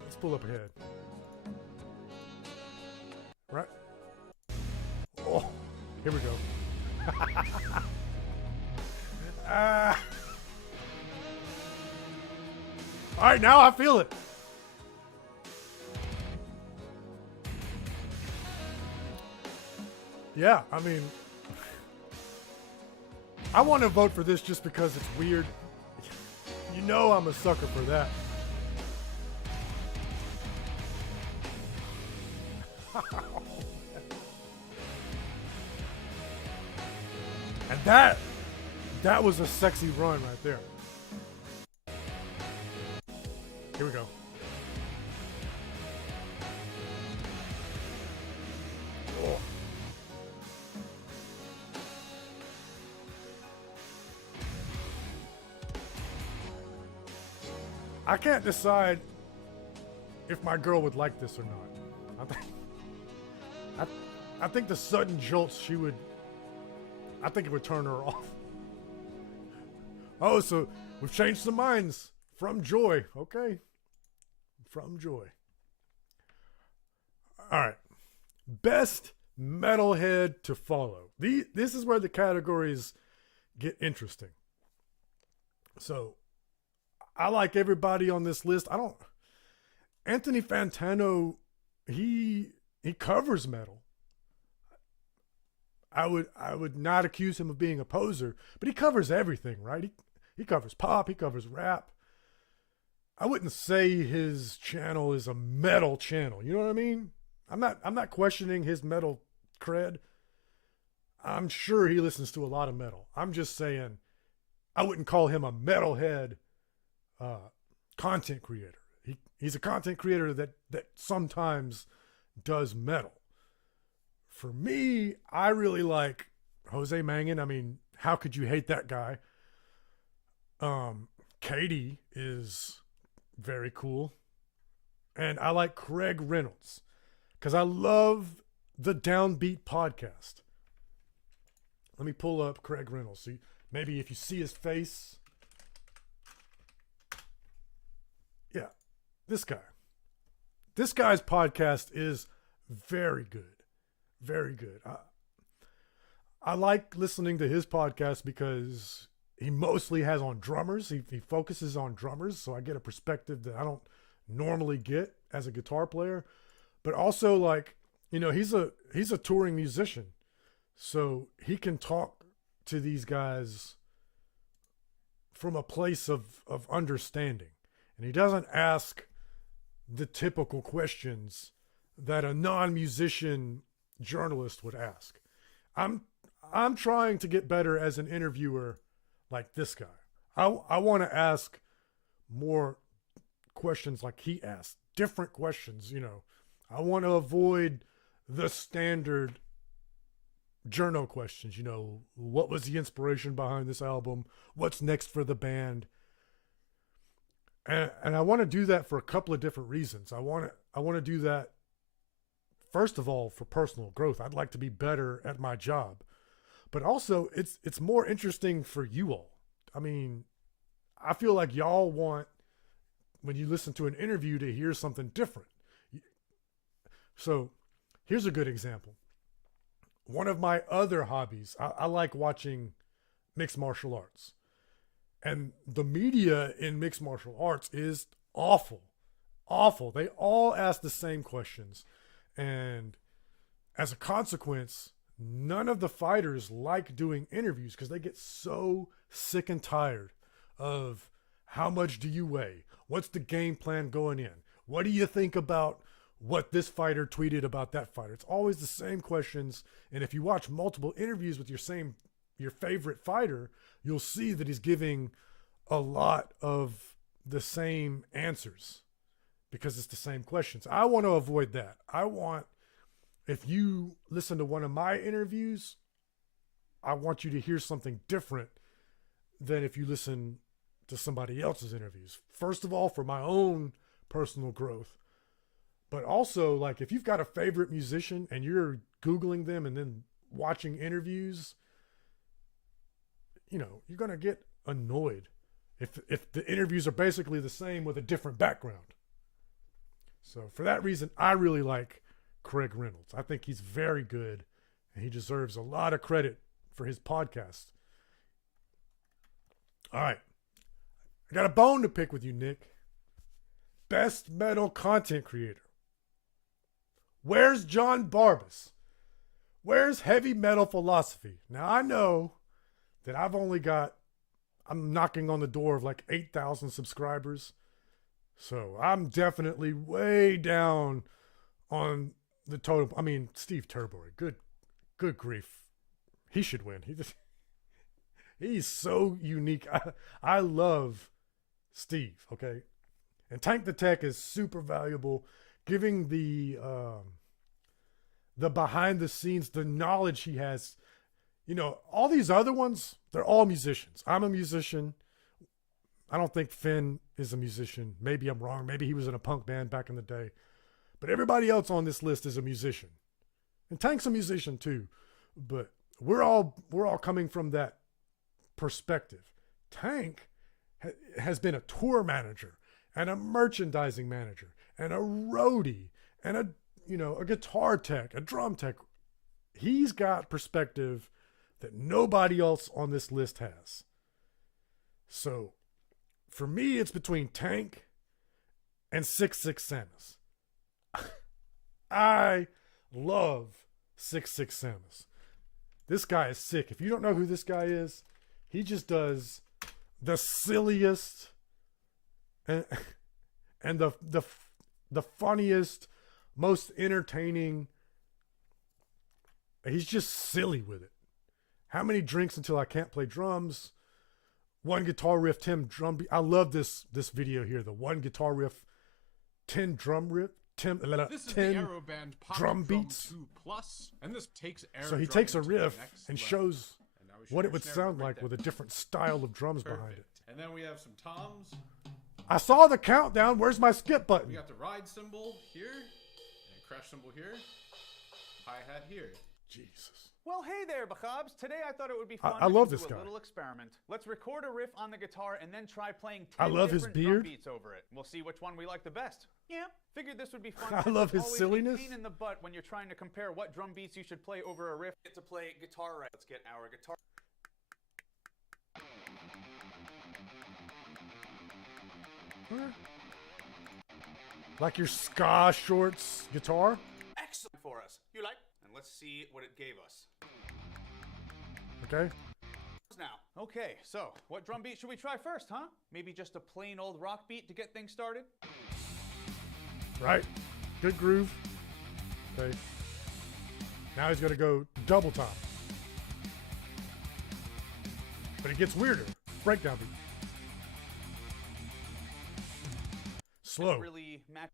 Let's pull up ahead. Right? Oh, here we go. All right, now I feel it. Yeah, I mean, I want to vote for this just because it's weird. You know I'm a sucker for that. And that was a sexy run right there. Here we go. I can't decide if my girl would like this or not. I think the sudden jolts I think it would turn her off. Oh, so we've changed some minds from Joy. Okay. From Joy. All right. Best metalhead to follow. This is where the categories get interesting. So, I like everybody on this list. Anthony Fantano, he covers metal. I would not accuse him of being a poser, but he covers everything, right? He covers pop, he covers rap. I wouldn't say his channel is a metal channel. You know what I mean? I'm not questioning his metal cred. I'm sure he listens to a lot of metal. I'm just saying I wouldn't call him a metalhead content creator. He's a content creator that sometimes does metal. For me, I really like Jose Mangin. I mean, how could you hate that guy? Katie is very cool. And I like Craig Reynolds because I love the Downbeat podcast. Let me pull up Craig Reynolds. See, maybe if you see his face. Yeah, this guy. This guy's podcast is very good. Very good. I like listening to his podcast because he mostly has on drummers. He focuses on drummers, so I get a perspective that I don't normally get as a guitar player. But also, like, you know, he's a touring musician, so he can talk to these guys from a place of understanding, and he doesn't ask the typical questions that a non-musician journalist would ask. I'm trying to get better as an interviewer like this guy. I want to ask more questions like he asked, different questions, you know. I want to avoid the standard journal questions, you know, what was the inspiration behind this album? What's next for the band? And I want to do that for a couple of different reasons. I want to do that, first of all, for personal growth. I'd like to be better at my job. But also, it's more interesting for you all. I mean, I feel like y'all want, when you listen to an interview, to hear something different. So, here's a good example. One of my other hobbies, I like watching mixed martial arts. And the media in mixed martial arts is awful. Awful. They all ask the same questions. And as a consequence, none of the fighters like doing interviews because they get so sick and tired of how much do you weigh? What's the game plan going in? What do you think about what this fighter tweeted about that fighter? It's always the same questions. And if you watch multiple interviews with your favorite fighter, you'll see that he's giving a lot of the same answers because it's the same questions. I want to avoid that. If you listen to one of my interviews, I want you to hear something different than if you listen to somebody else's interviews. First of all, for my own personal growth, but also, like, if you've got a favorite musician and you're Googling them and then watching interviews, you know, you're going to get annoyed if the interviews are basically the same with a different background. So for that reason, I really like Craig Reynolds. I think he's very good, and he deserves a lot of credit for his podcast. All right. I got a bone to pick with you, Nick. Best metal content creator. Where's John Barbas? Where's HeavyMetalPhilosophy? Now, I know that I'm knocking on the door of like 8,000 subscribers. So I'm definitely way down on the total. I mean, Steve Turboy, good grief. He should win. He's so unique. I love Steve, okay? And Tank the Tech is super valuable, giving the behind the scenes, the knowledge he has. You know, all these other ones, they're all musicians. I'm a musician. I don't think Finn is a musician. Maybe I'm wrong. Maybe he was in a punk band back in the day. But everybody else on this list is a musician. And Tank's a musician too. But we're all coming from that perspective. Tank has been a tour manager and a merchandising manager and a roadie and a guitar tech, a drum tech. He's got perspective that nobody else on this list has. So for me, it's between Tank and 6'6" Samus. I love 6'6" Samus. This guy is sick. If you don't know who this guy is, he just does the silliest and the funniest, most entertaining. He's just silly with it. How many drinks until I can't play drums? One guitar riff, 10 drum beat. I love this video here. The one guitar riff, 10 drum riff, 10 This is 10 the Aeroband Pocket drum beats. 2 Plus, and this takes air So he drumming takes a to the riff next and level. shows And now we should what hear it would snare sound right like there. with a different style of drums behind it. Perfect. And then we have some toms. I saw the countdown. Where's my skip button? We got the ride cymbal here, and crash cymbal here, hi-hat here. Jesus. Well, hey there, Bachabs. Today I thought it would be fun I love to this do a guy. little experiment. Let's record a riff on the guitar and then try playing 10 I love his different drum beard. beats over it. We'll see which one we like the best. Yeah, figured this would be fun. I since love it's his always silliness. a pain in the butt when you're trying to compare what drum beats you should play over a riff. Get to play guitar right. Let's get our guitar. Like your ska shorts guitar? Excellent for us. You like? And let's see what it gave us. Okay. Now, okay, so what drum beat should we try first, huh? Maybe just a plain old rock beat to get things started? Right. Good groove. Okay. Now he's going to go double time. But it gets weirder. Breakdown beat. Slow. Really match.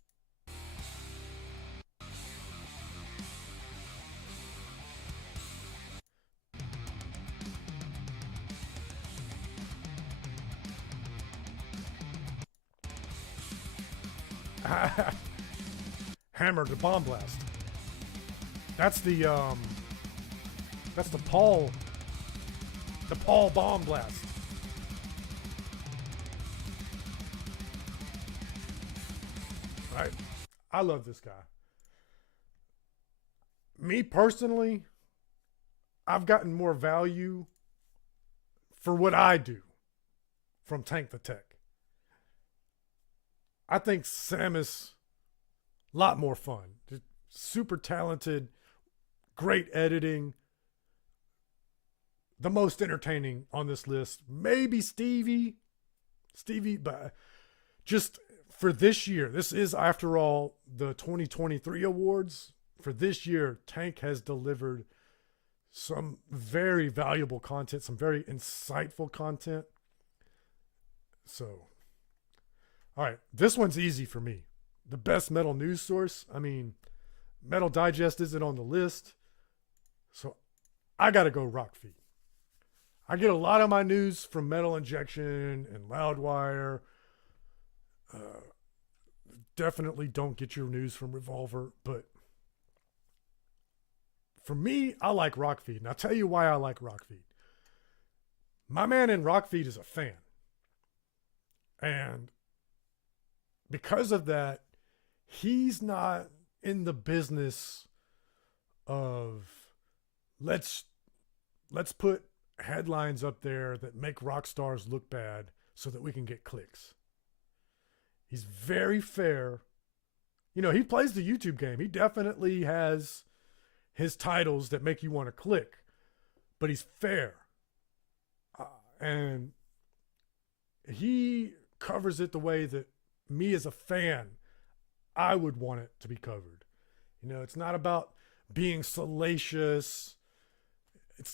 Hammer the bomb blast. That's the Paul bomb blast. Right. I love this guy. Me personally, I've gotten more value for what I do from Tank the Tech. I think Samus, a lot more fun. Just super talented, great editing. The most entertaining on this list. Maybe Stevie, but just for this year, this is, after all, the 2023 awards. For this year, Tank has delivered some very valuable content, some very insightful content. So, all right, this one's easy for me. The best metal news source. I mean, Metal Digest isn't on the list, so I got to go Rock Feed. I get a lot of my news from Metal Injection and Loudwire. Definitely don't get your news from Revolver, but for me, I like Rock Feed, and I'll tell you why I like Rock Feed. My man in Rock Feed is a fan, and because of that, he's not in the business of let's put headlines up there that make rock stars look bad so that we can get clicks. He's very fair. You know, he plays the YouTube game. He definitely has his titles that make you want to click, but he's fair. And he covers it the way that me as a fan, I would want it to be covered. You know, it's not about being salacious. It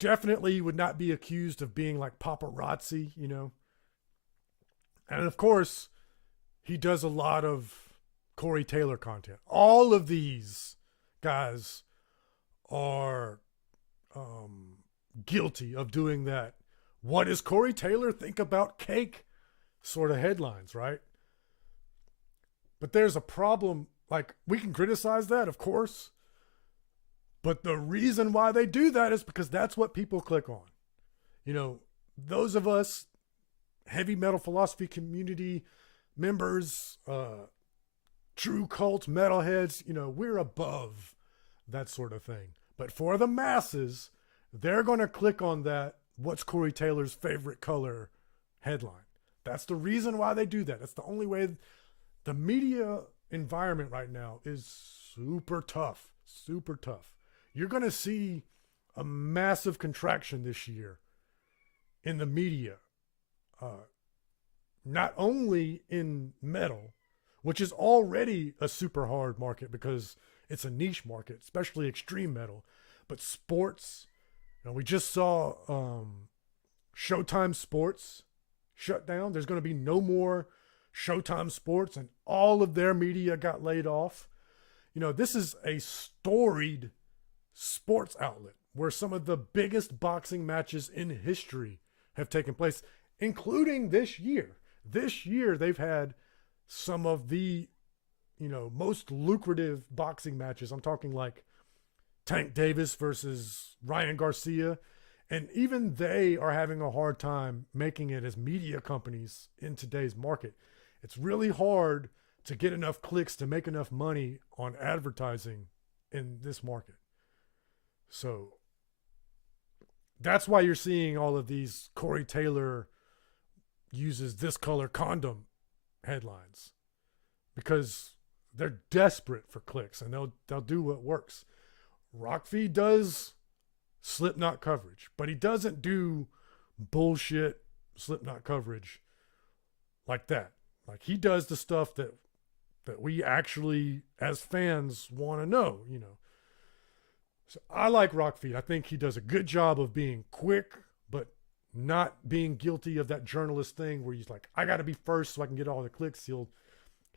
definitely would not be accused of being like paparazzi, you know. And of course, he does a lot of Corey Taylor content. All of these guys are guilty of doing that. What does Corey Taylor think about cake sort of headlines, right? But there's a problem. Like, we can criticize that, of course. But the reason why they do that is because that's what people click on. You know, those of us, heavy metal philosophy community members, true cult metalheads, you know, we're above that sort of thing. But for the masses, they're going to click on that "what's Corey Taylor's favorite color" headline. That's the reason why they do that. That's the only way. The media environment right now is super tough, super tough. You're going to see a massive contraction this year in the media. Not only in metal, which is already a super hard market because it's a niche market, especially extreme metal, but sports. You know, we just saw Showtime Sports shut down. There's going to be no more Showtime Sports, and all of their media got laid off. You know, this is a storied sports outlet where some of the biggest boxing matches in history have taken place, including this year. This year, they've had some of the, you know, most lucrative boxing matches. I'm talking like Tank Davis versus Ryan Garcia. And even they are having a hard time making it as media companies in today's market. It's really hard to get enough clicks to make enough money on advertising in this market. So that's why you're seeing all of these Corey Taylor uses this color condom headlines, because they're desperate for clicks and they'll do what works. Rockfeed does Slipknot coverage, but he doesn't do bullshit Slipknot coverage like that. Like, he does the stuff that we actually as fans want to know, you know. So I like Rockfeed. I think he does a good job of being quick, but not being guilty of that journalist thing where he's like, I got to be first so I can get all the clicks. He'll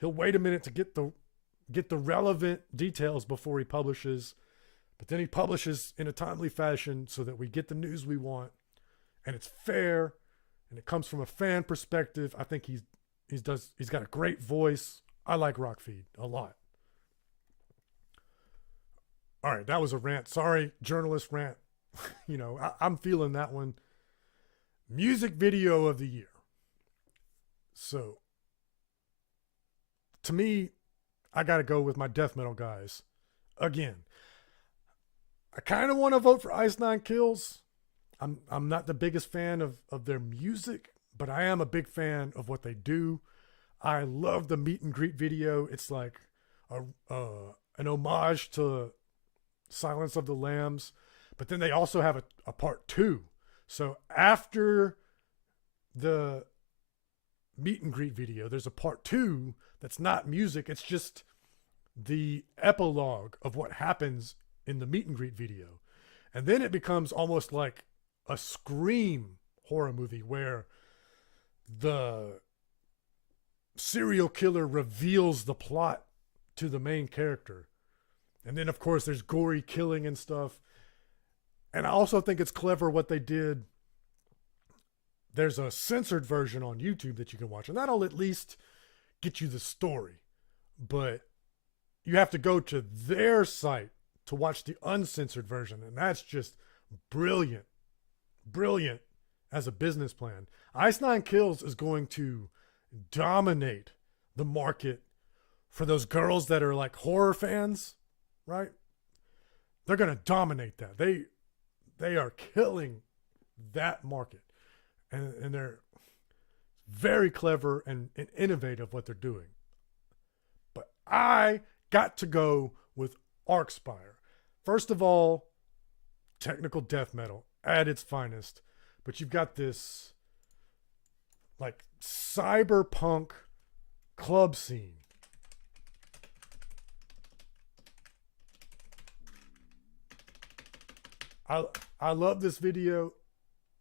wait a minute to get the relevant details before he publishes, but then he publishes in a timely fashion so that we get the news we want, and it's fair, and it comes from a fan perspective. I think he's got a great voice. I like Rockfeed a lot. All right, that was a rant. Sorry, journalist rant. You know, I'm feeling that one. Music video of the year. So, to me, I got to go with my death metal guys. Again, I kind of want to vote for Ice Nine Kills. I'm not the biggest fan of their music, but I am a big fan of what they do. I love the meet and greet video. It's like an homage to Silence of the Lambs, but then they also have a part 2. So after the meet and greet video, there's a part 2 that's not music. It's just the epilogue of what happens in the meet and greet video. And then it becomes almost like a Scream horror movie where the serial killer reveals the plot to the main character. And then, of course, there's gory killing and stuff. And I also think it's clever what they did. There's a censored version on YouTube that you can watch, and that'll at least get you the story. But you have to go to their site to watch the uncensored version, and that's just brilliant. Brilliant as a business plan. Ice Nine Kills is going to dominate the market for those girls that are like horror fans, right? They're going to dominate that. They are killing that market. And they're very clever and innovative what they're doing. But I got to go with Arcspire. First of all, technical death metal at its finest. But you've got this like cyberpunk club scene. I love this video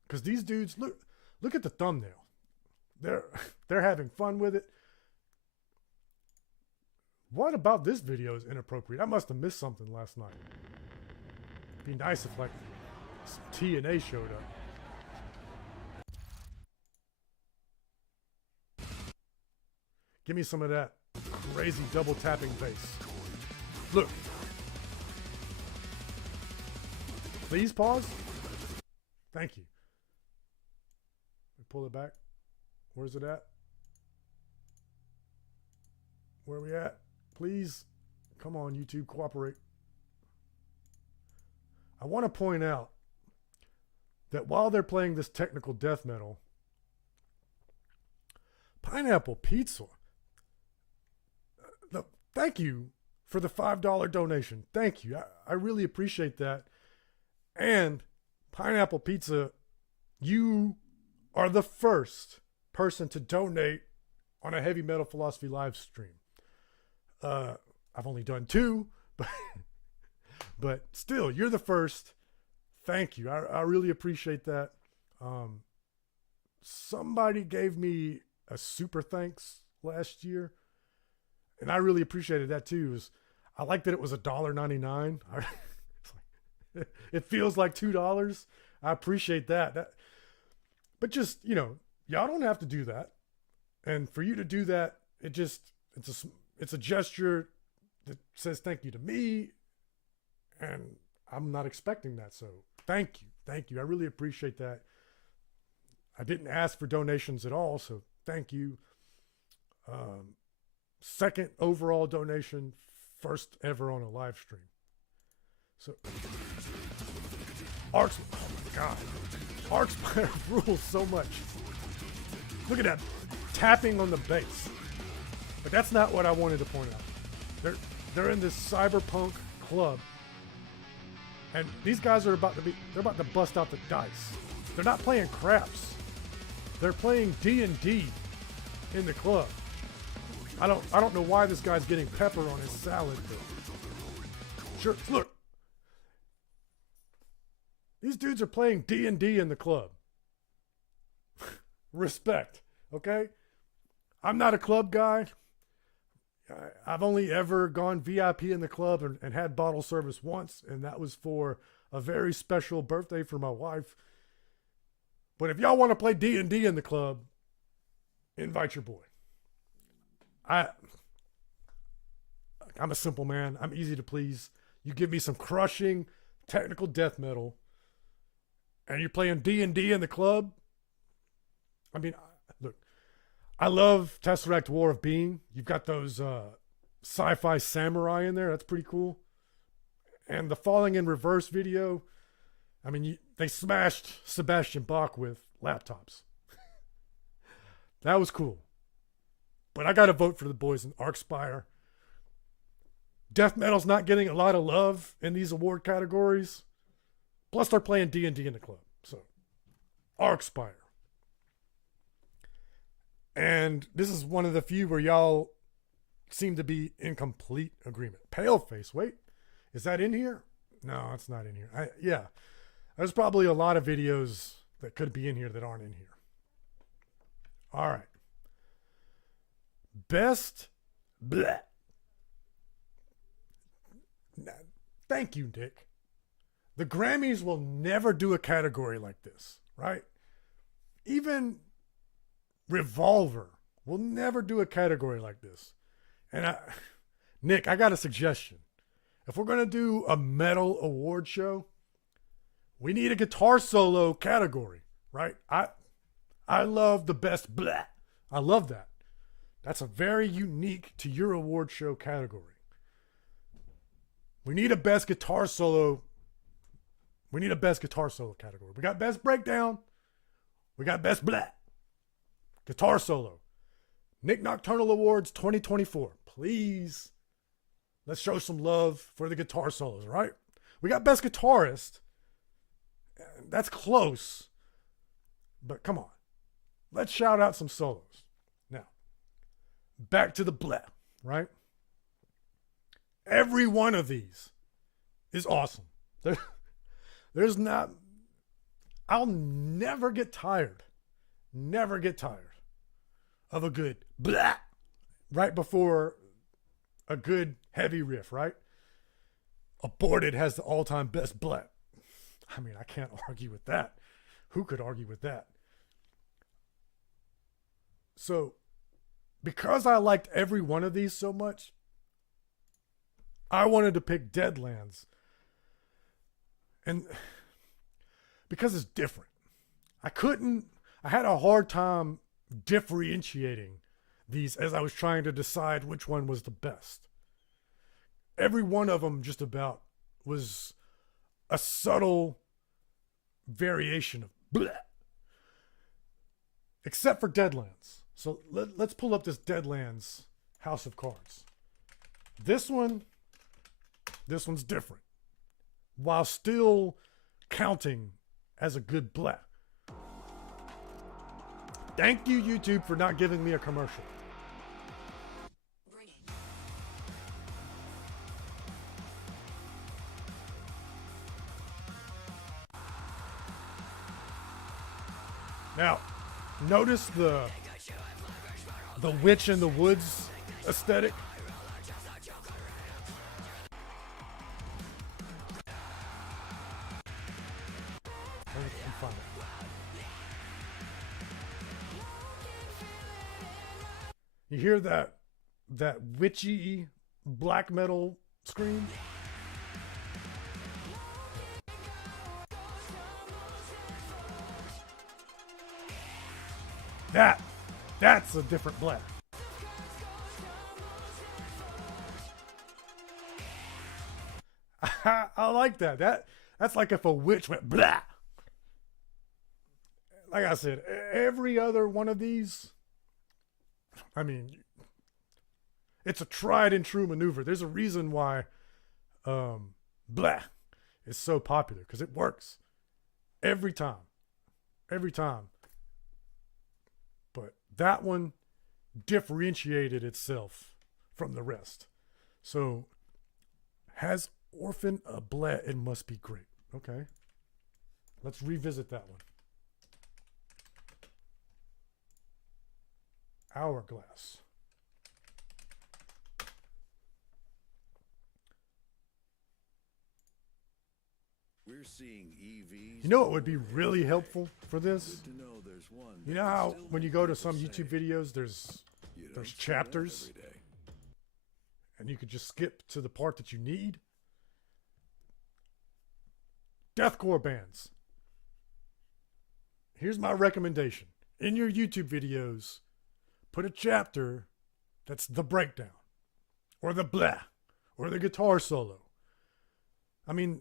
because these dudes, look at the thumbnail. They're having fun with it. What about this video is inappropriate? I must have missed something last night. It'd be nice if like some TNA showed up. Give me some of that crazy double tapping bass. Look. Please pause. Thank you. Pull it back. Where's it at? Where are we at? Please. Come on, YouTube, cooperate. I want to point out that while they're playing this technical death metal, Pineapple Pizza, thank you for the $5 donation. Thank you. I really appreciate that. And Pineapple Pizza, you are the first person to donate on a Heavy Metal Philosophy live stream. I've only done 2, but still, you're the first. Thank you. I really appreciate that. Somebody gave me a super thanks last year, and I really appreciated that too. I like that it was $1.99. It feels like $2. I appreciate that. But just, y'all don't have to do that. And for you to do that, it's a gesture that says thank you to me, and I'm not expecting that. So thank you. I really appreciate that. I didn't ask for donations at all, so thank you. Second overall donation, first ever on a live stream. So oh my God, Arcspire rules so much. Look at that tapping on the bass. But that's not what I wanted to point out. They're in this cyberpunk club, and these guys are about to bust out the dice. They're not playing craps. They're playing D&D in the club. I don't know why this guy's getting pepper on his salad. Sure, look. These dudes are playing D&D in the club. Respect, okay? I'm not a club guy. I've only ever gone VIP in the club and had bottle service once, and that was for a very special birthday for my wife. But if y'all want to play D&D in the club, invite your boy. I'm a simple man. I'm easy to please. You give me some crushing technical death metal, and you're playing D&D in the club. I mean, look, I love Tesseract War of Being. You've got those sci-fi samurai in there. That's pretty cool. And the Falling in Reverse video, I mean, they smashed Sebastian Bach with laptops. That was cool. But I got to vote for the boys in Arcspire. Death metal's not getting a lot of love in these award categories. Plus, they're playing D&D in the club. So, Arcspire. And this is one of the few where y'all seem to be in complete agreement. Paleface, wait. Is that in here? No, it's not in here. Yeah. There's probably a lot of videos that could be in here that aren't in here. All right. Best bleh. Thank you, Nick. The Grammys will never do a category like this, right? Even Revolver will never do a category like this. And Nick, I got a suggestion. If we're going to do a metal award show, we need a guitar solo category, right? I love the best bleh. I love that. That's a very unique to your award show category. We need a best guitar solo. We need a best guitar solo category. We got best breakdown. We got best bleh. Guitar solo. Nik Nocturnal Awards 2024. Please, let's show some love for the guitar solos, right? We got best guitarist. That's close. But come on. Let's shout out some solos. Now, back to the bleh, right? Every one of these is awesome. There's not, I'll never get tired of a good blah right before a good heavy riff, right? Aborted has the all-time best blah. I mean, I can't argue with that. Who could argue with that? So because I liked every one of these so much, I wanted to pick Deadlands. And because it's different. I had a hard time differentiating these as I was trying to decide which one was the best. Every one of them just about was a subtle variation of bleh. Except for Deadlands. So let's pull up this Deadlands House of Cards. This one's different, while still counting as a good bleh. Thank you, YouTube, for not giving me a commercial. Now, notice the witch in the woods aesthetic. You hear that witchy black metal scream? That's a different blend. I like that. That's like if a witch went blah. Like I said, every other one of these, I mean, it's a tried and true maneuver. There's a reason why blah is so popular, because it works every time. Every time. But that one differentiated itself from the rest. So, has Orphan a bleh? It must be great. Okay. Let's revisit that one. Hourglass. We're seeing EVs. You know what would be really helpful for this? You know how when you go to some YouTube videos, there's chapters, and you could just skip to the part that you need? Deathcore bands. Here's my recommendation. In your YouTube videos, put a chapter that's the breakdown, or the blah, or the guitar solo. I mean,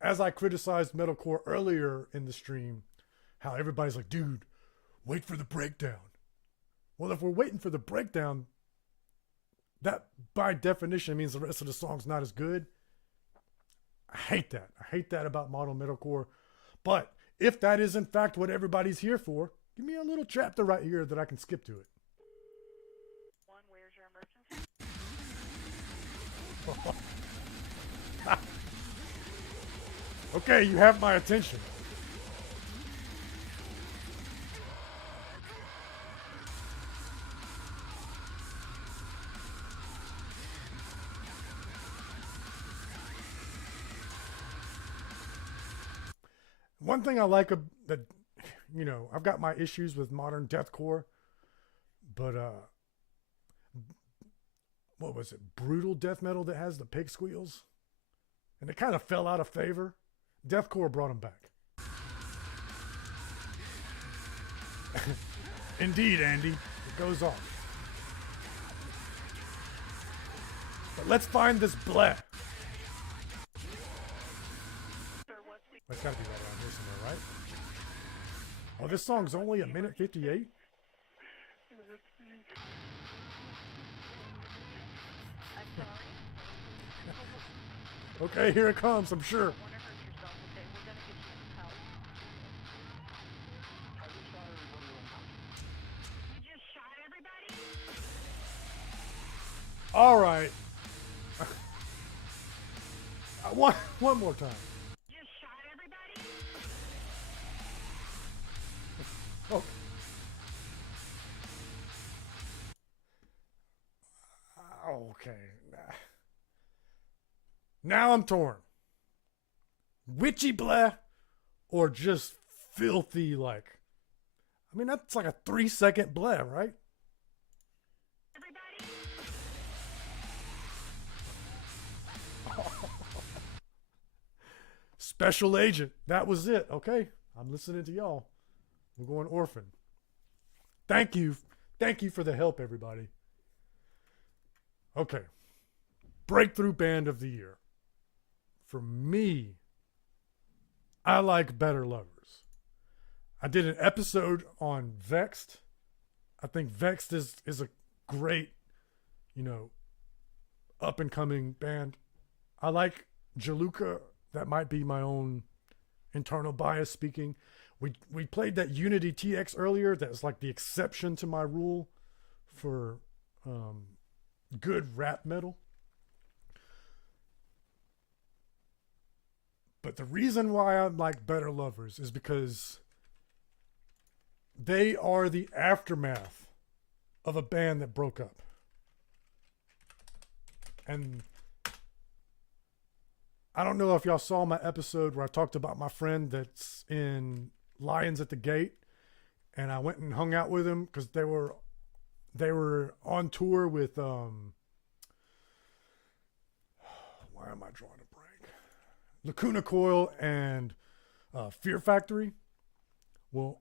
as I criticized metalcore earlier in the stream, how everybody's like, dude, wait for the breakdown. Well, if we're waiting for the breakdown, that by definition means the rest of the song's not as good. I hate that. I hate that about modern metalcore. But if that is in fact what everybody's here for, give me a little chapter right here that I can skip to it. One, where's your emergency? Okay, you have my attention. One thing I like that, you know, I've got my issues with modern deathcore, but what was it? Brutal death metal that has the pig squeals, and it kind of fell out of favor. Deathcore brought them back. Indeed, Andy. It goes off. But let's find this bleh. That's gotta be right around here somewhere, right? Oh, this song's only 1:58? Okay, here it comes, I'm sure. All right. One more time. Just shot everybody? Oh. Okay. Now I'm torn. Witchy bleh or just filthy, like, I mean, that's like a 3-second bleh, right? Special Agent. That was it. Okay. I'm listening to y'all. We're going orphan. Thank you. Thank you for the help, everybody. Okay. Breakthrough Band of the Year. For me, I like Better Lovers. I did an episode on Vexed. I think Vexed is a great, up and coming band. I like Jaluka. That might be my own internal bias speaking. We played that Unity TX earlier. That was like the exception to my rule for good rap metal. But the reason why I like Better Lovers is because they are the aftermath of a band that broke up. And I don't know if y'all saw my episode where I talked about my friend that's in Lions at the Gate, and I went and hung out with him because they were on tour with why am I drawing a blank? Lacuna Coil and Fear Factory. Well,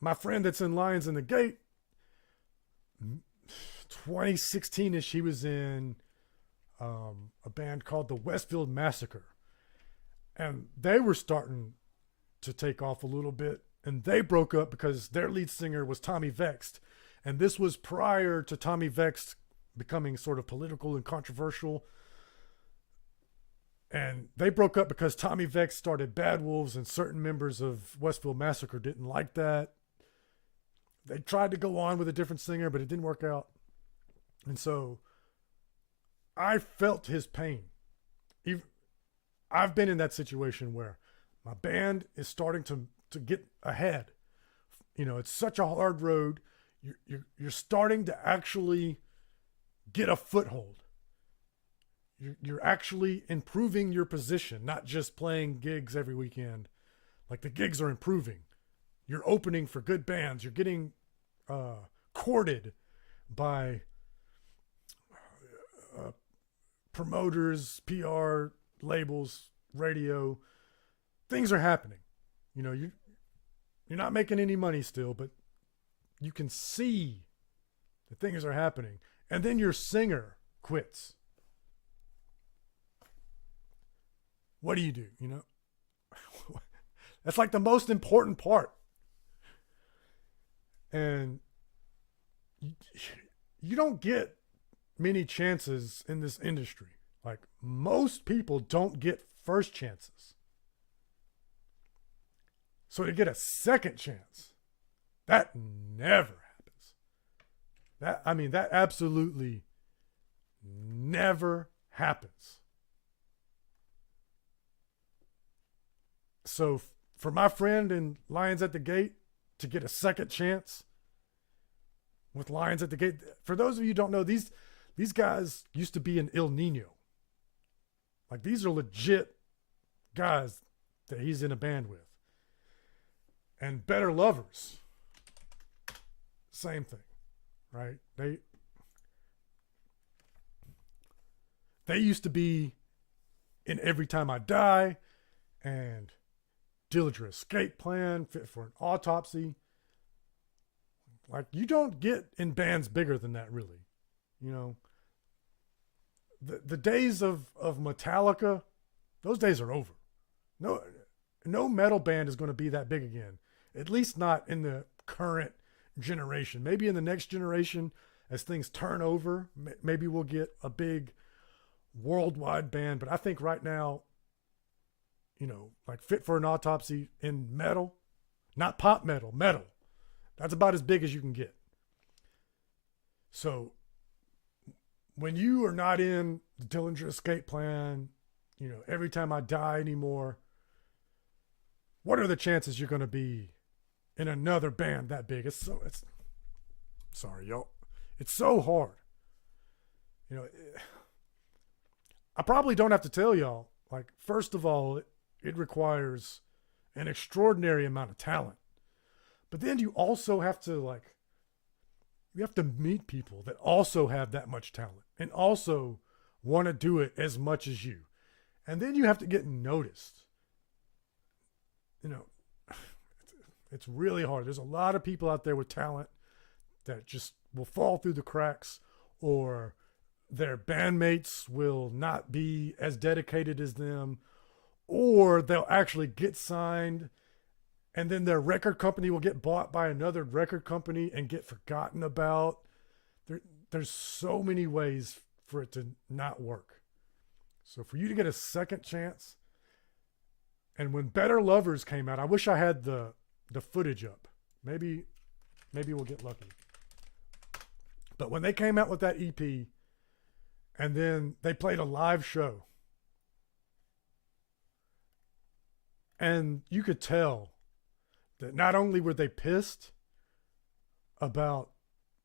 my friend that's in Lions in the Gate, 2016ish, he was in a band called the Westfield Massacre, and they were starting to take off a little bit, and they broke up because their lead singer was Tommy Vexed, and this was prior to Tommy Vexed becoming sort of political and controversial. And they broke up because Tommy Vexed started Bad Wolves, and certain members of Westfield Massacre didn't like that. They tried to go on with a different singer, but it didn't work out. And so I felt his pain. I've been in that situation where my band is starting to get ahead. It's such a hard road. You're starting to actually get a foothold. You're actually improving your position, not just playing gigs every weekend. Like, the gigs are improving. You're opening for good bands. You're getting courted by promoters, PR, labels, radio. Things are happening. You're not making any money still, but you can see that things are happening. And then your singer quits. What do? That's like the most important part. And you don't get many chances in this industry. Like, most people don't get first chances. So to get a second chance, that never happens. That absolutely never happens. So for my friend in Lions at the Gate to get a second chance with Lions at the Gate, for those of you who don't know, these guys used to be in El Nino. Like, these are legit guys that he's in a band with. And Better Lovers, same thing, right? They used to be in Every Time I Die and Dillinger Escape Plan, Fit for an Autopsy. Like, you don't get in bands bigger than that, really. The days of Metallica, those days are over. No metal band is going to be that big again. At least not in the current generation. Maybe in the next generation, as things turn over, maybe we'll get a big worldwide band. But I think right now, like Fit for an Autopsy in metal, not pop metal, metal. That's about as big as you can get. So when you are not in the Dillinger Escape Plan, Every Time I Die anymore, what are the chances you're going to be in another band that big? Sorry, y'all. It's so hard. I probably don't have to tell y'all, like, first of all, it requires an extraordinary amount of talent. But then you also have to, you have to meet people that also have that much talent and also want to do it as much as you. And then you have to get noticed. you know, it's really hard. There's a lot of people out there with talent that just will fall through the cracks, or their bandmates will not be as dedicated as them, or they'll actually get signed and then their record company will get bought by another record company and get forgotten about. There's so many ways for it to not work. So for you to get a second chance, and when Better Lovers came out, I wish I had the footage up. Maybe we'll get lucky. But when they came out with that EP, and then they played a live show, and you could tell that not only were they pissed about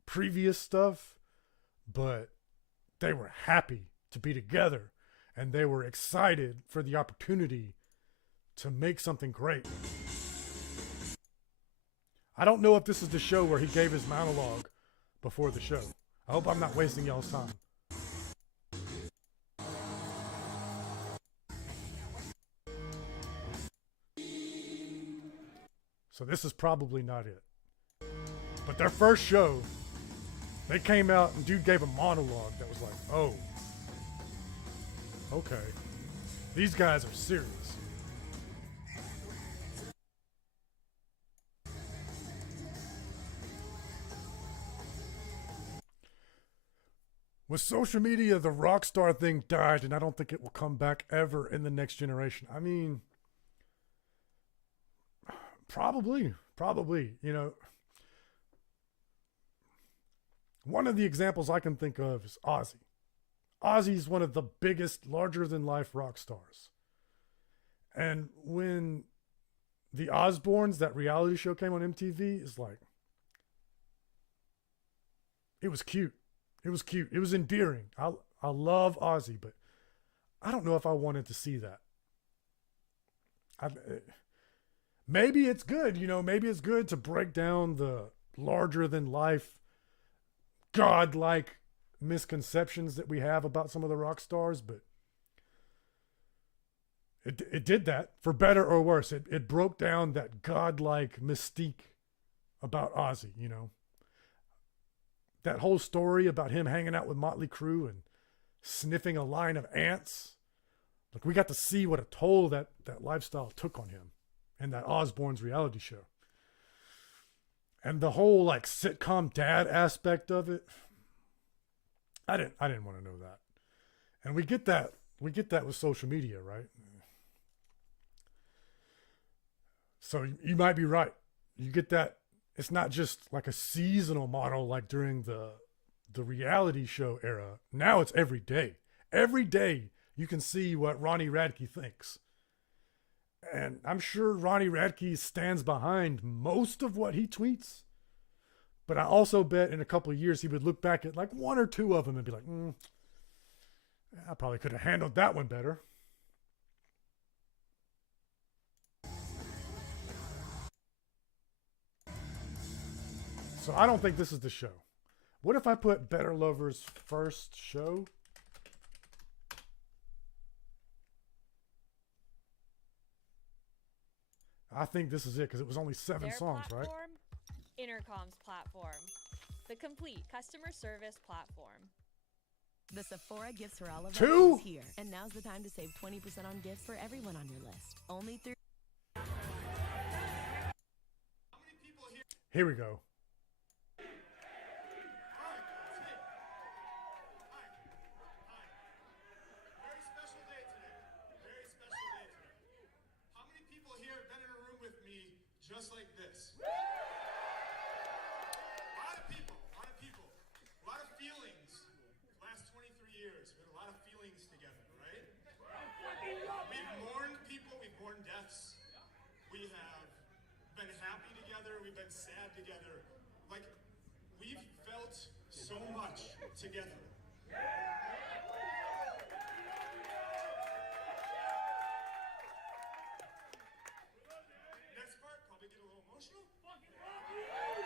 previous stuff, but they were happy to be together, and they were excited for the opportunity to make something great. I don't know if this is the show where he gave his monologue before the show. I hope I'm not wasting y'all's time. So this is probably not it. But their first show, they came out and dude gave a monologue that was like, oh, okay, these guys are serious. With social media, the rock star thing died, and I don't think it will come back ever in the next generation. I mean, probably, you know. One of the examples I can think of is Ozzy. Ozzy's one of the biggest, larger-than-life rock stars. And when the Osbournes, that reality show, came on MTV, it's like, it was cute. It was cute. It was endearing. I love Ozzy, but I don't know if I wanted to see that. Maybe it's good, you know, maybe it's good to break down the larger-than-life, godlike misconceptions that we have about some of the rock stars, but it did that, for better or worse. It broke down that godlike mystique about Ozzy, you know. That whole story about him hanging out with Motley Crue and sniffing a line of ants. Look, we got to see what a toll that lifestyle took on him and that Osbourne's reality show. And the whole like sitcom dad aspect of it, I didn't want to know that. And we get that with social media, right? So you might be right. You get that. It's not just like a seasonal model like during the reality show era. Now it's every day. Every day you can see what Ronnie Radke thinks. And I'm sure Ronnie Radke stands behind most of what he tweets. But I also bet in a couple of years he would look back at like one or two of them and be like, I probably could have handled that one better. So I don't think this is the show. What if I put Better Lovers' first show? I think this is it because it was only 7 songs, platform, right? Intercom's platform. The complete customer service platform. The Sephora Gifts for All of Us 2? is here. And now's the time to save 20% on gifts for everyone on your list. Only through... Here we go. Just like this. A lot of people, a lot of feelings. Last 23 years, we had a lot of feelings together, right? We've mourned people, we've mourned deaths. We have been happy together, we've been sad together. Like, we've felt so much together.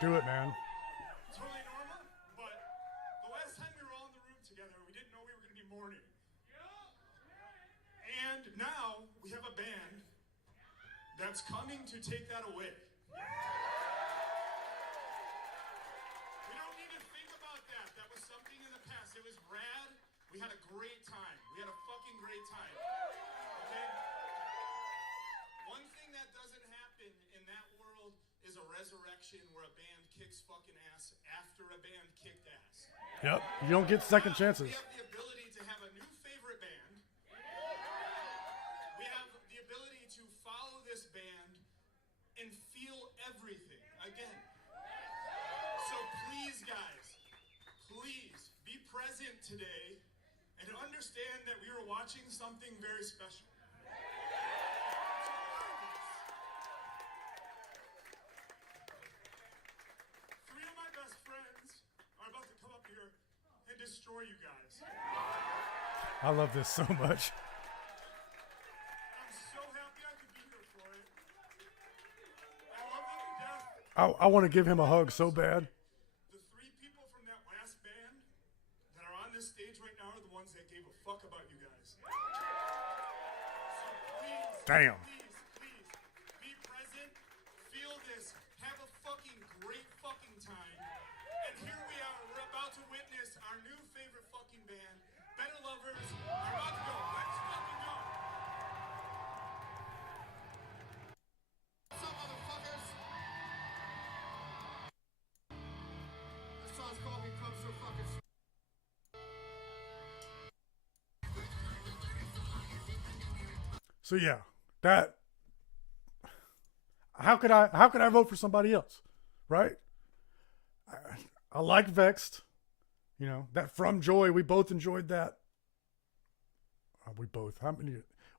Do it, man. Totally normal, but the last time we were all in the room together, we didn't know we were going to be mourning. And now we have a band that's coming to take that away. We don't need to think about that. That was something in the past. It was rad. We had a great time. We had a fucking great time. Okay? One thing that doesn't happen in that world is a resurrection where a band kicks fucking ass after a band kicked ass. Yep. You don't get second chances. We have the ability to have a new favorite band. We have the ability to follow this band and feel everything again. So please, guys, please be present today and understand that we were watching something very special. Three of my best friends are about to come up here and destroy you guys. I love this so much. I'm so happy I could be here for it. I love them to death. I want to give him a hug so bad. The three people from that last band that are on this stage right now are the ones that gave a fuck about you guys. So please, Damn. please, be present, feel this, have a fucking great fucking time. And here we are, we're about to witness our new favorite fucking band, Better Lovers, are about to go. Let's fucking go. What's up, motherfuckers? This song's called Become So Fucking So yeah, that. How could I vote for somebody else, right? I like Vexed, you know, that From Joy. We both enjoyed that.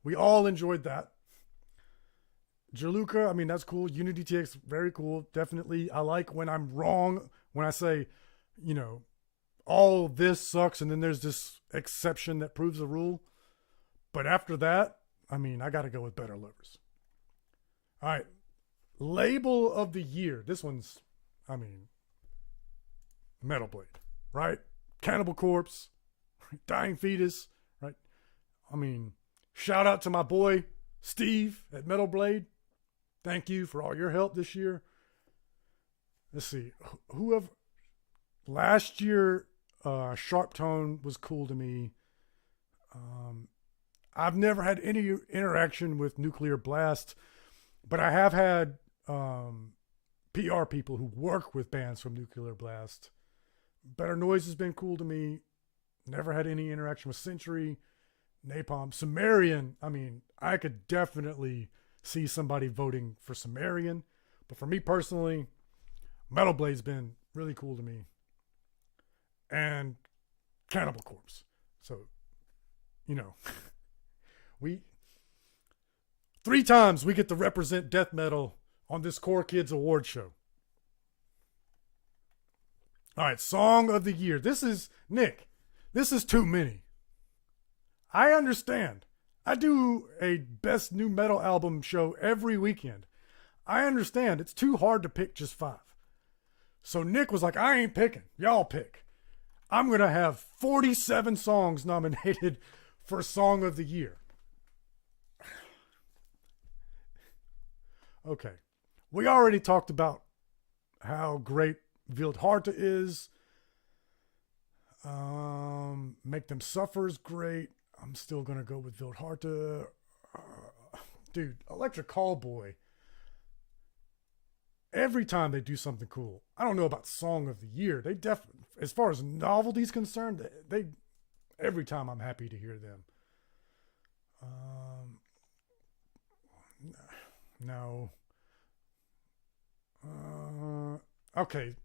We all enjoyed that. Jaluka, I mean, that's cool. Unity TX, very cool. Definitely. I like when I'm wrong, when I say, you know, all this sucks, and then there's this exception that proves the rule. But after that, I mean, I got to go with Better Lovers. All right. Label of the year. This one's, I mean, Metal Blade, right? Cannibal Corpse, Dying Fetus, right? I mean, shout out to my boy Steve at Metal Blade. Thank you for all your help this year. Let's see. Whoever last year, Sharp Tone was cool to me. I've never had any interaction with Nuclear Blast, but I have had PR people who work with bands from Nuclear Blast. Better Noise has been cool to me. Never had any interaction with Century, Napalm, Sumerian. I mean, I could definitely see somebody voting for Sumerian, but for me personally, Metal Blade's been really cool to me. And Cannibal Corpse. So, you know, we 3 times we get to represent death metal on this Core Kids Award show. All right, Song of the Year. This is, Nick, this is too many. I understand. I do a best new metal album show every weekend. I understand. It's too hard to pick just 5. So Nick was like, I ain't picking. Y'all pick. I'm going to have 47 songs nominated for Song of the Year. Okay. We already talked about how great Wild Harte is. Make Them Suffer is great. I'm still going to go with Wild Harte. Dude, Electric Callboy. Every time they do something cool. I don't know about Song of the Year. They definitely, as far as novelty's concerned, they every time I'm happy to hear them. No. Okay.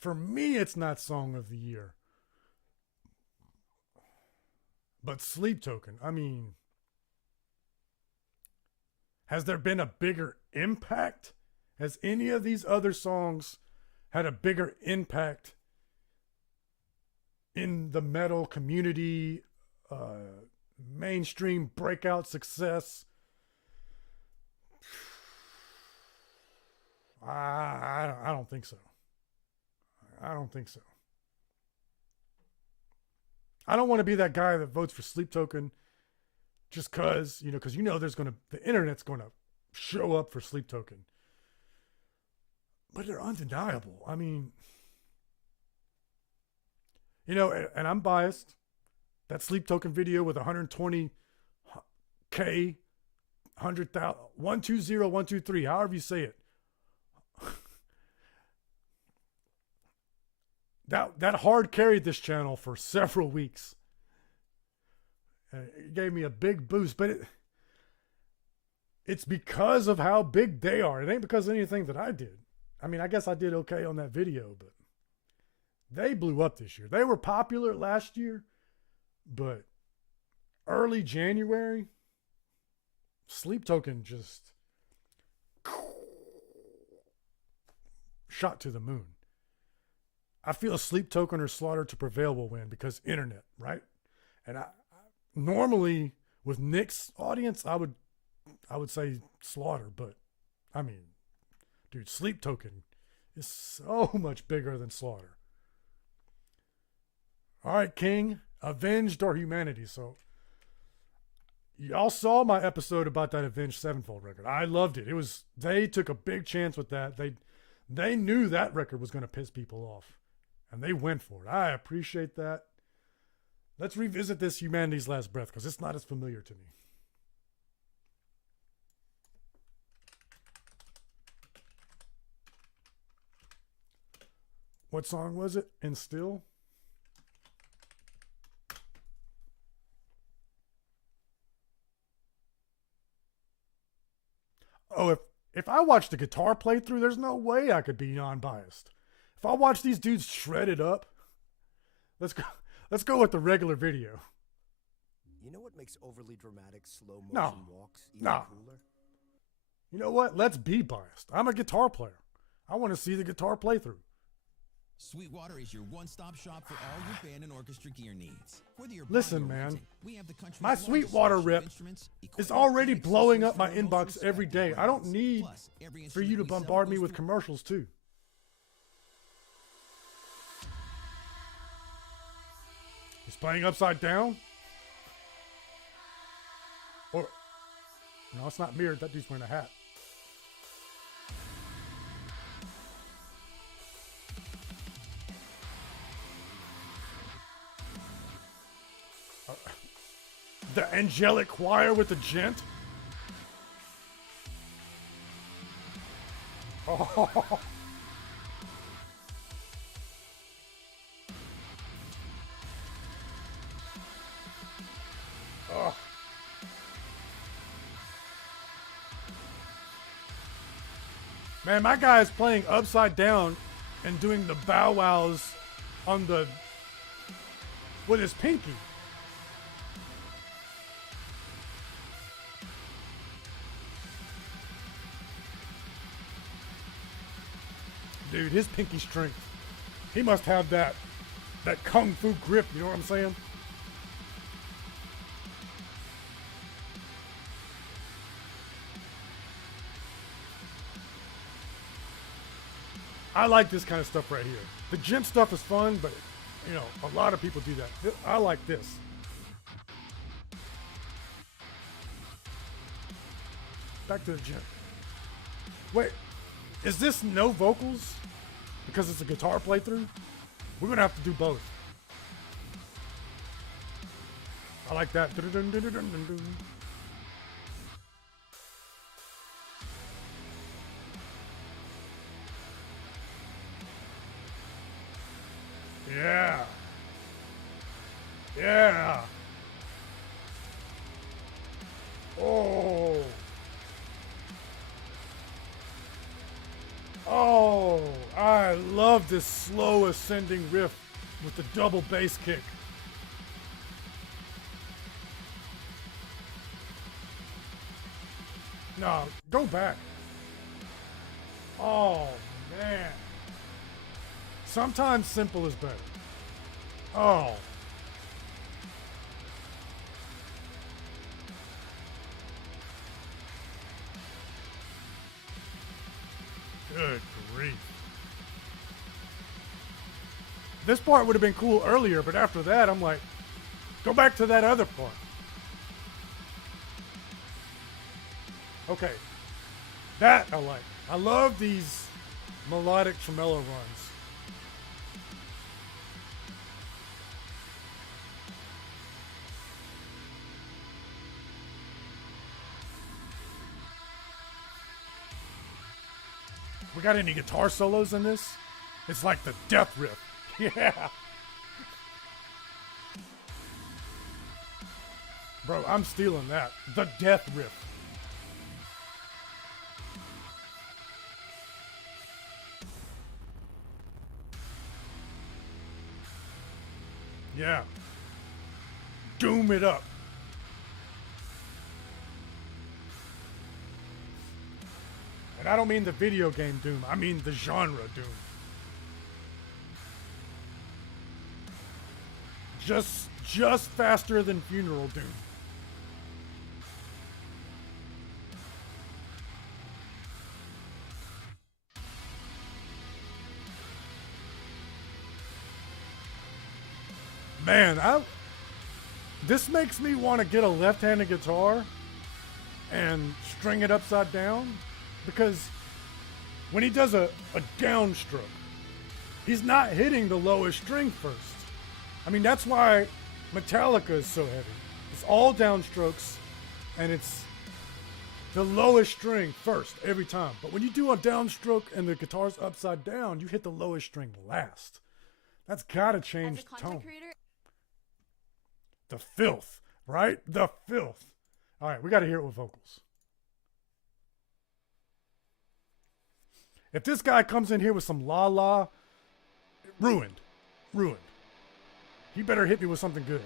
For me, it's not Song of the Year. But Sleep Token, I mean, has there been a bigger impact? Has any of these other songs had a bigger impact in the metal community, mainstream breakout success? I don't think so. I don't think so. I don't want to be that guy that votes for Sleep Token Just because, because the internet's going to show up for Sleep Token. But they're undeniable. I mean, and I'm biased. That Sleep Token video with 120K, 100,000, 120, 123, however you say it. That hard carried this channel for several weeks. It gave me a big boost, but it's because of how big they are. It ain't because of anything that I did. I mean, I guess I did okay on that video, but they blew up this year. They were popular last year, but early January, Sleep Token just shot to the moon. I feel Sleep Token or Slaughter to Prevail will win because internet, right? And I normally with Nik's audience, I would say Slaughter, but I mean, dude, Sleep Token is so much bigger than Slaughter. All right, King, Avenged or Humanity. So y'all saw my episode about that Avenged Sevenfold record. I loved it. They took a big chance with that. They knew that record was going to piss people off, and they went for it. I appreciate that. Let's revisit this Humanity's Last Breath because it's not as familiar to me. What song was it? And Still? Oh, if I watched the guitar playthrough, there's no way I could be non-biased. If I watch these dudes shred it up, let's go with the regular video. You know what makes overly dramatic slow motion walks even cooler? You know what? Let's be biased. I'm a guitar player. I want to see the guitar playthrough. Sweetwater is your one-stop shop for all your band and orchestra gear needs. Listen, man, my Sweetwater rip is already blowing up my inbox every day. I don't need for you to bombard me with commercials too. He's playing upside down? Or, no, it's not mirrored. That dude's wearing a hat. The angelic choir with the gent? Oh. Oh. Man, my guy is playing upside down and doing the bow wows on with his pinky. Dude, his pinky strength. He must have that kung fu grip, you know what I'm saying? I like this kind of stuff right here. The gym stuff is fun, but a lot of people do that. I like this. Back to the gym. Wait, is this no vocals? Because it's a guitar playthrough? We're gonna have to do both. I like that. Yeah. Yeah. Oh. Oh, I love this slow ascending riff with the double bass kick. No, go back. Oh, man. Sometimes simple is better. Oh. Good grief. This part would have been cool earlier, but after that, I'm like, go back to that other part. Okay. That I like. I love these melodic tremolo runs. We got any guitar solos in this? It's like the death riff. Yeah. Bro, I'm stealing that. The death riff. Yeah. Doom it up. And I don't mean the video game Doom. I mean the genre Doom. Just faster than Funeral Doom. Man, this makes me want to get a left-handed guitar and string it upside down, because when he does a downstroke, he's not hitting the lowest string first. I mean, that's why Metallica is so heavy. It's all downstrokes, and it's the lowest string first every time. But when you do a downstroke and the guitar's upside down, you hit the lowest string last. That's got to change the tone. The filth, right? The filth. All right, we got to hear it with vocals. If this guy comes in here with some la-la, ruined. He better hit me with something good.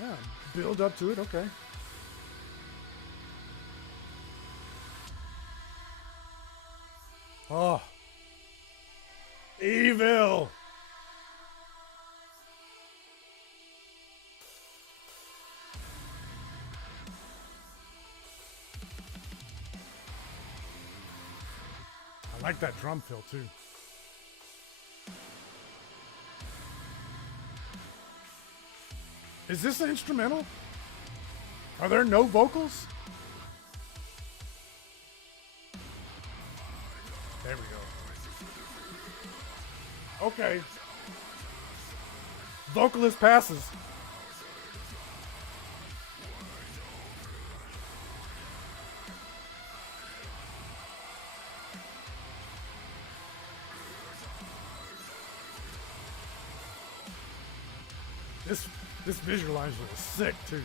Yeah, build up to it, okay. Oh. Evil. I like that drum fill too. Is this an instrumental? Are there no vocals? There we go. Okay. Vocalist passes. This visualizer is sick too.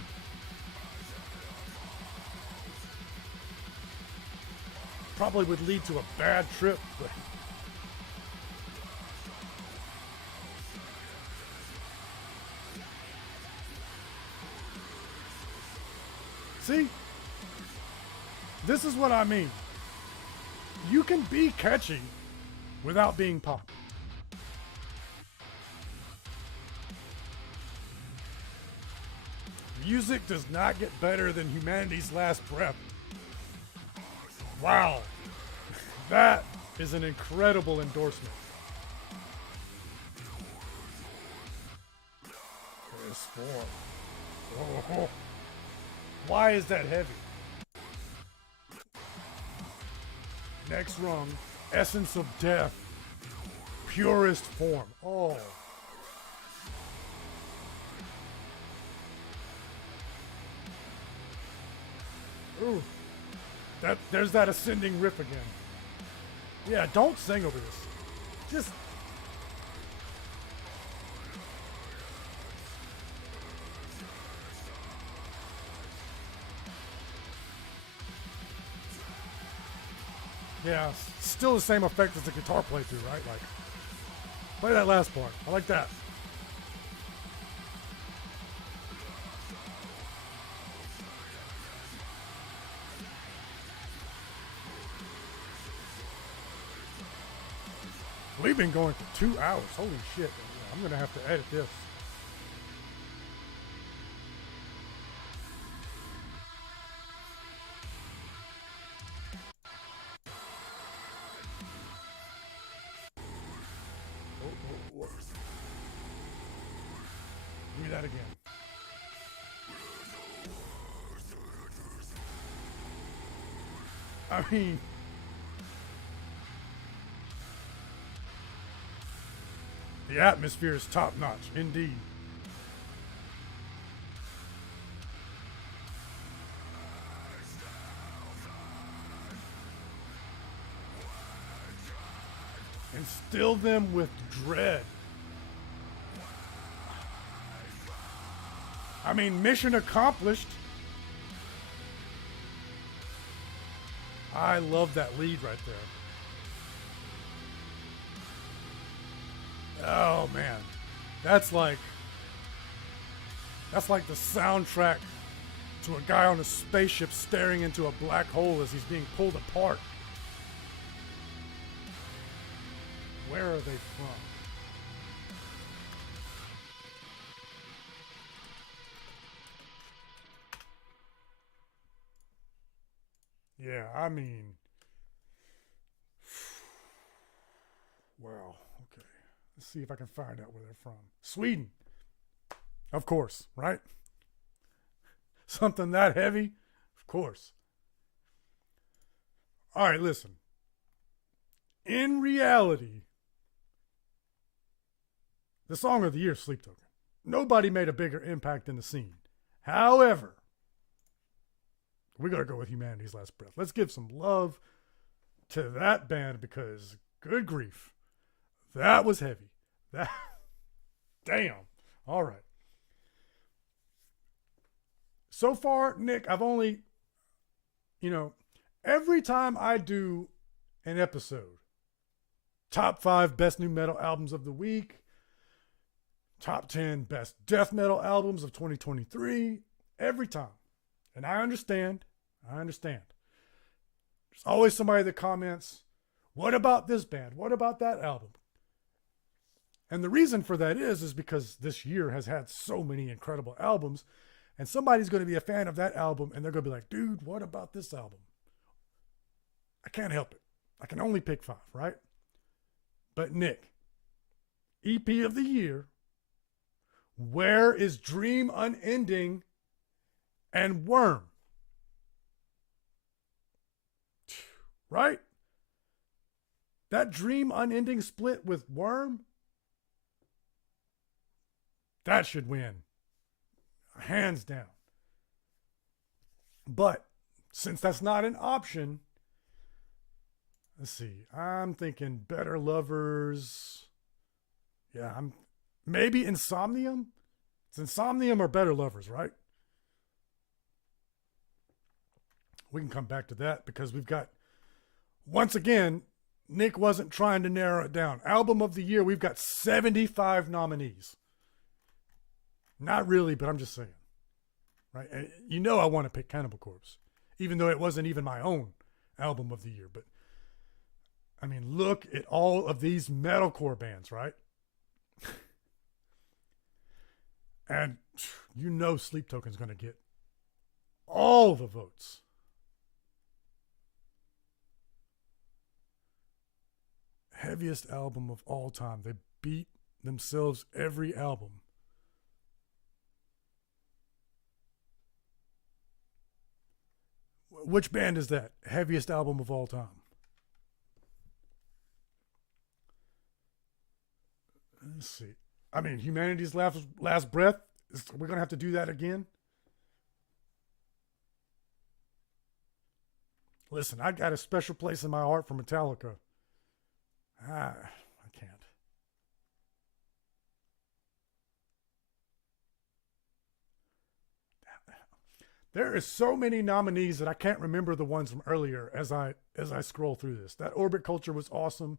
Probably would lead to a bad trip, but see? This is what I mean. You can be catchy without being pop. Music does not get better than humanity's last breath. Wow. That is an incredible endorsement. There's 4. Oh. Why is that heavy? Next rung, essence of death. Purest form. Oh. Ooh. There's that ascending riff again. Yeah, don't sing over this. Just... yeah, still the same effect as the guitar playthrough, right? Like, play that last part. I like that. We've been going for 2 hours. Holy shit. I'm going to have to edit this. me that again. I mean, the atmosphere is top notch, indeed. Instill them with dread. I mean, mission accomplished. I love that lead right there. Oh man, that's like the soundtrack to a guy on a spaceship staring into a black hole as he's being pulled apart. Where are they from? Yeah, I mean, wow, okay. Let's see if I can find out where they're from. Sweden. Of course, right? Something that heavy? Of course. All right, listen. In reality, the song of the year, Sleep Token. Nobody made a bigger impact in the scene. However, we got to go with Humanity's Last Breath. Let's give some love to that band because, good grief, that was heavy. That, damn. All right. So far, Nick, I've only, every time I do an episode, top 5 best new metal albums of the week, top 10 best death metal albums of 2023, every time. And I understand. There's always somebody that comments, what about this band? What about that album? And the reason for that is because this year has had so many incredible albums, and somebody's going to be a fan of that album, and they're going to be like, dude, what about this album? I can't help it. I can only pick 5, right? But Nick, EP of the year, where is Dream Unending and Worm? Right? That Dream Unending split with Worm, that should win. Hands down. But since that's not an option, let's see. I'm thinking Better Lovers. Yeah, maybe Insomnium. It's Insomnium or Better Lovers, right? We can come back to that because we've got, once again, Nick wasn't trying to narrow it down. Album of the year, we've got 75 nominees. Not really, but I'm just saying. Right? And I want to pick Cannibal Corpse, even though it wasn't even my own album of the year. But, I mean, look at all of these metalcore bands, right? And Sleep Token's going to get all the votes. Heaviest album of all time. They beat themselves every album. Which band is that? Heaviest album of all time. Let's see. I mean, Humanity's Last Breath. We're going to have to do that again. Listen, I got a special place in my heart for Metallica. I can't. There is so many nominees that I can't remember the ones from earlier as I scroll through this. That Orbit Culture was awesome.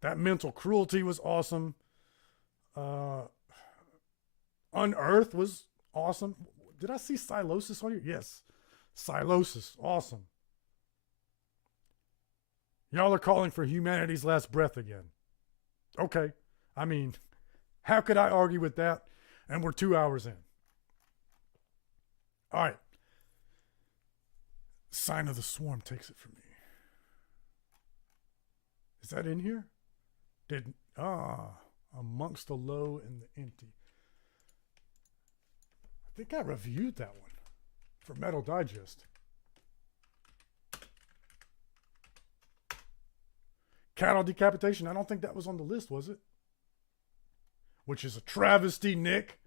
That Mental Cruelty was awesome. Unearth was awesome. Did I see Silosis on here? Yes. Silosis. Awesome. Y'all are calling for Humanity's Last Breath again. Okay. I mean, how could I argue with that? And we're 2 hours in. All right. Sign of the Swarm takes it from me. Is that in here? Amongst the Low and the Empty. I think I reviewed that one for Metal Digest. Cattle Decapitation. I don't think that was on the list, was it? Which is a travesty, Nick.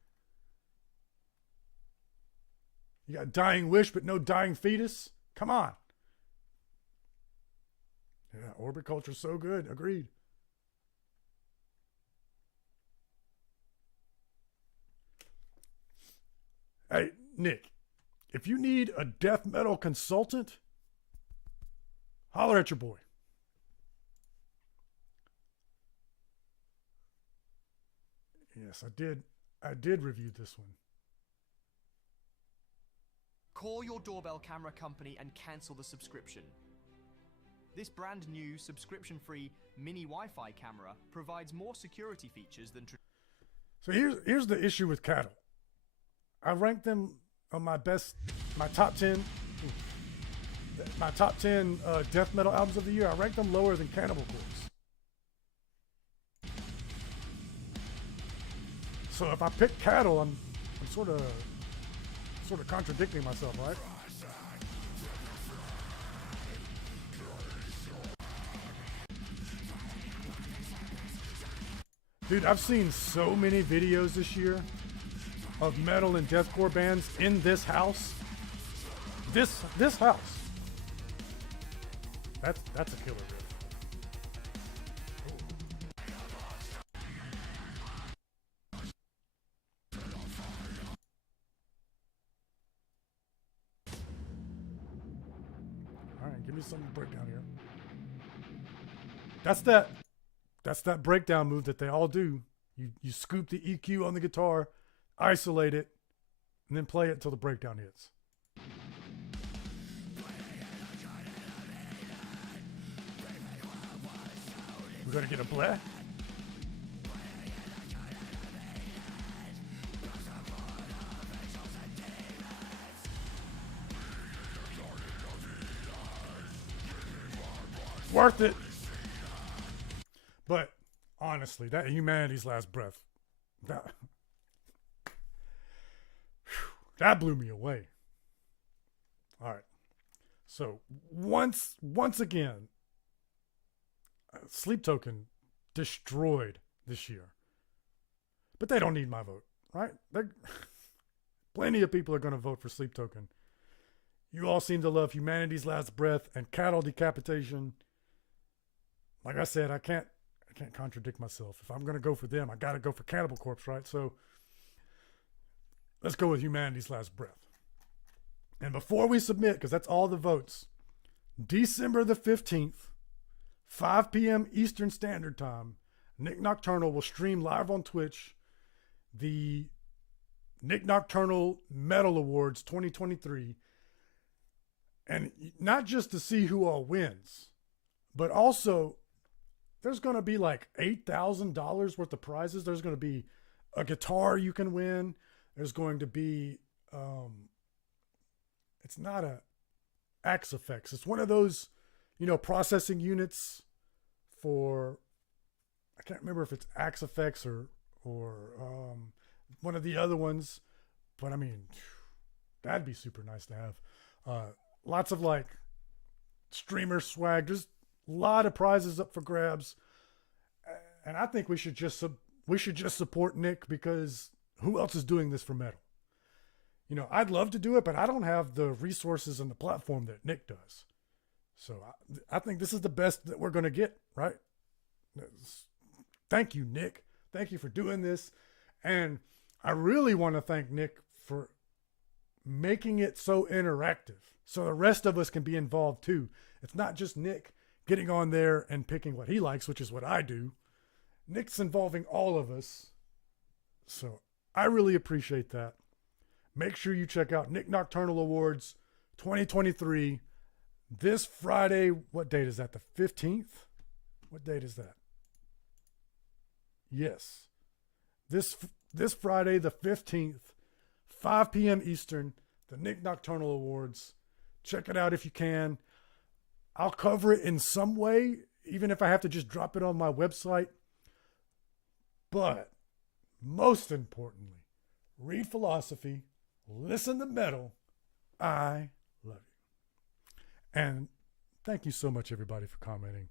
You got Dying Wish, but no Dying Fetus? Come on. Yeah, Orbit Culture's so good. Agreed. Hey, Nick, if you need a death metal consultant, holler at your boy. Yes, I did review this one. Call your doorbell camera company and cancel the subscription. This brand new subscription-free mini Wi-Fi camera provides more security features than... So here's the issue with Cattle. I ranked them on my top 10 death metal albums of the year. I ranked them lower than Cannibal Corpse. So if I pick Cattle, I'm sort of contradicting myself, right? Dude, I've seen so many videos this year of metal and deathcore bands in this house. This house. That's a killer riff. All right, give me some breakdown here. That's that breakdown move that they all do. You scoop the EQ on the guitar, isolate it, and then play it until the breakdown hits. We're gonna get a bleh. Worth it. But honestly, that Humanity's Last Breath, that blew me away. All right. So once again, Sleep Token destroyed this year. But they don't need my vote, right? Plenty of people are going to vote for Sleep Token. You all seem to love Humanity's Last Breath and Cattle Decapitation. Like I said, I can't contradict myself. If I'm going to go for them, I got to go for Cannibal Corpse, right? So let's go with Humanity's Last Breath. And before we submit, because that's all the votes, December the 15th, 5 p.m. Eastern Standard Time, Nik Nocturnal will stream live on Twitch the Nik Nocturnal Metal Awards 2023. And not just to see who all wins, but also there's going to be like $8,000 worth of prizes. There's going to be a guitar you can win. There's going to be, it's not a Axe Effects. It's one of those, processing units for, I can't remember if it's Axe Effects or one of the other ones, but I mean, that'd be super nice to have. Lots of like streamer swag. There's a lot of prizes up for grabs, and I think we should just support Nick, because who else is doing this for metal? I'd love to do it, but I don't have the resources and the platform that Nick does. So I think this is the best that we're going to get, right? Thank you, Nick. Thank you for doing this. And I really want to thank Nick for making it so interactive, so the rest of us can be involved too. It's not just Nick getting on there and picking what he likes, which is what I do. Nick's involving all of us. So I really appreciate that. Make sure you check out Nik Nocturnal Awards 2023 this Friday. What date is that? The 15th? What date is that? Yes. This Friday, the 15th, 5 p.m. Eastern, the Nik Nocturnal Awards. Check it out if you can. I'll cover it in some way, even if I have to just drop it on my website. But most importantly, read philosophy, listen to metal. I love you. And thank you so much, everybody, for commenting.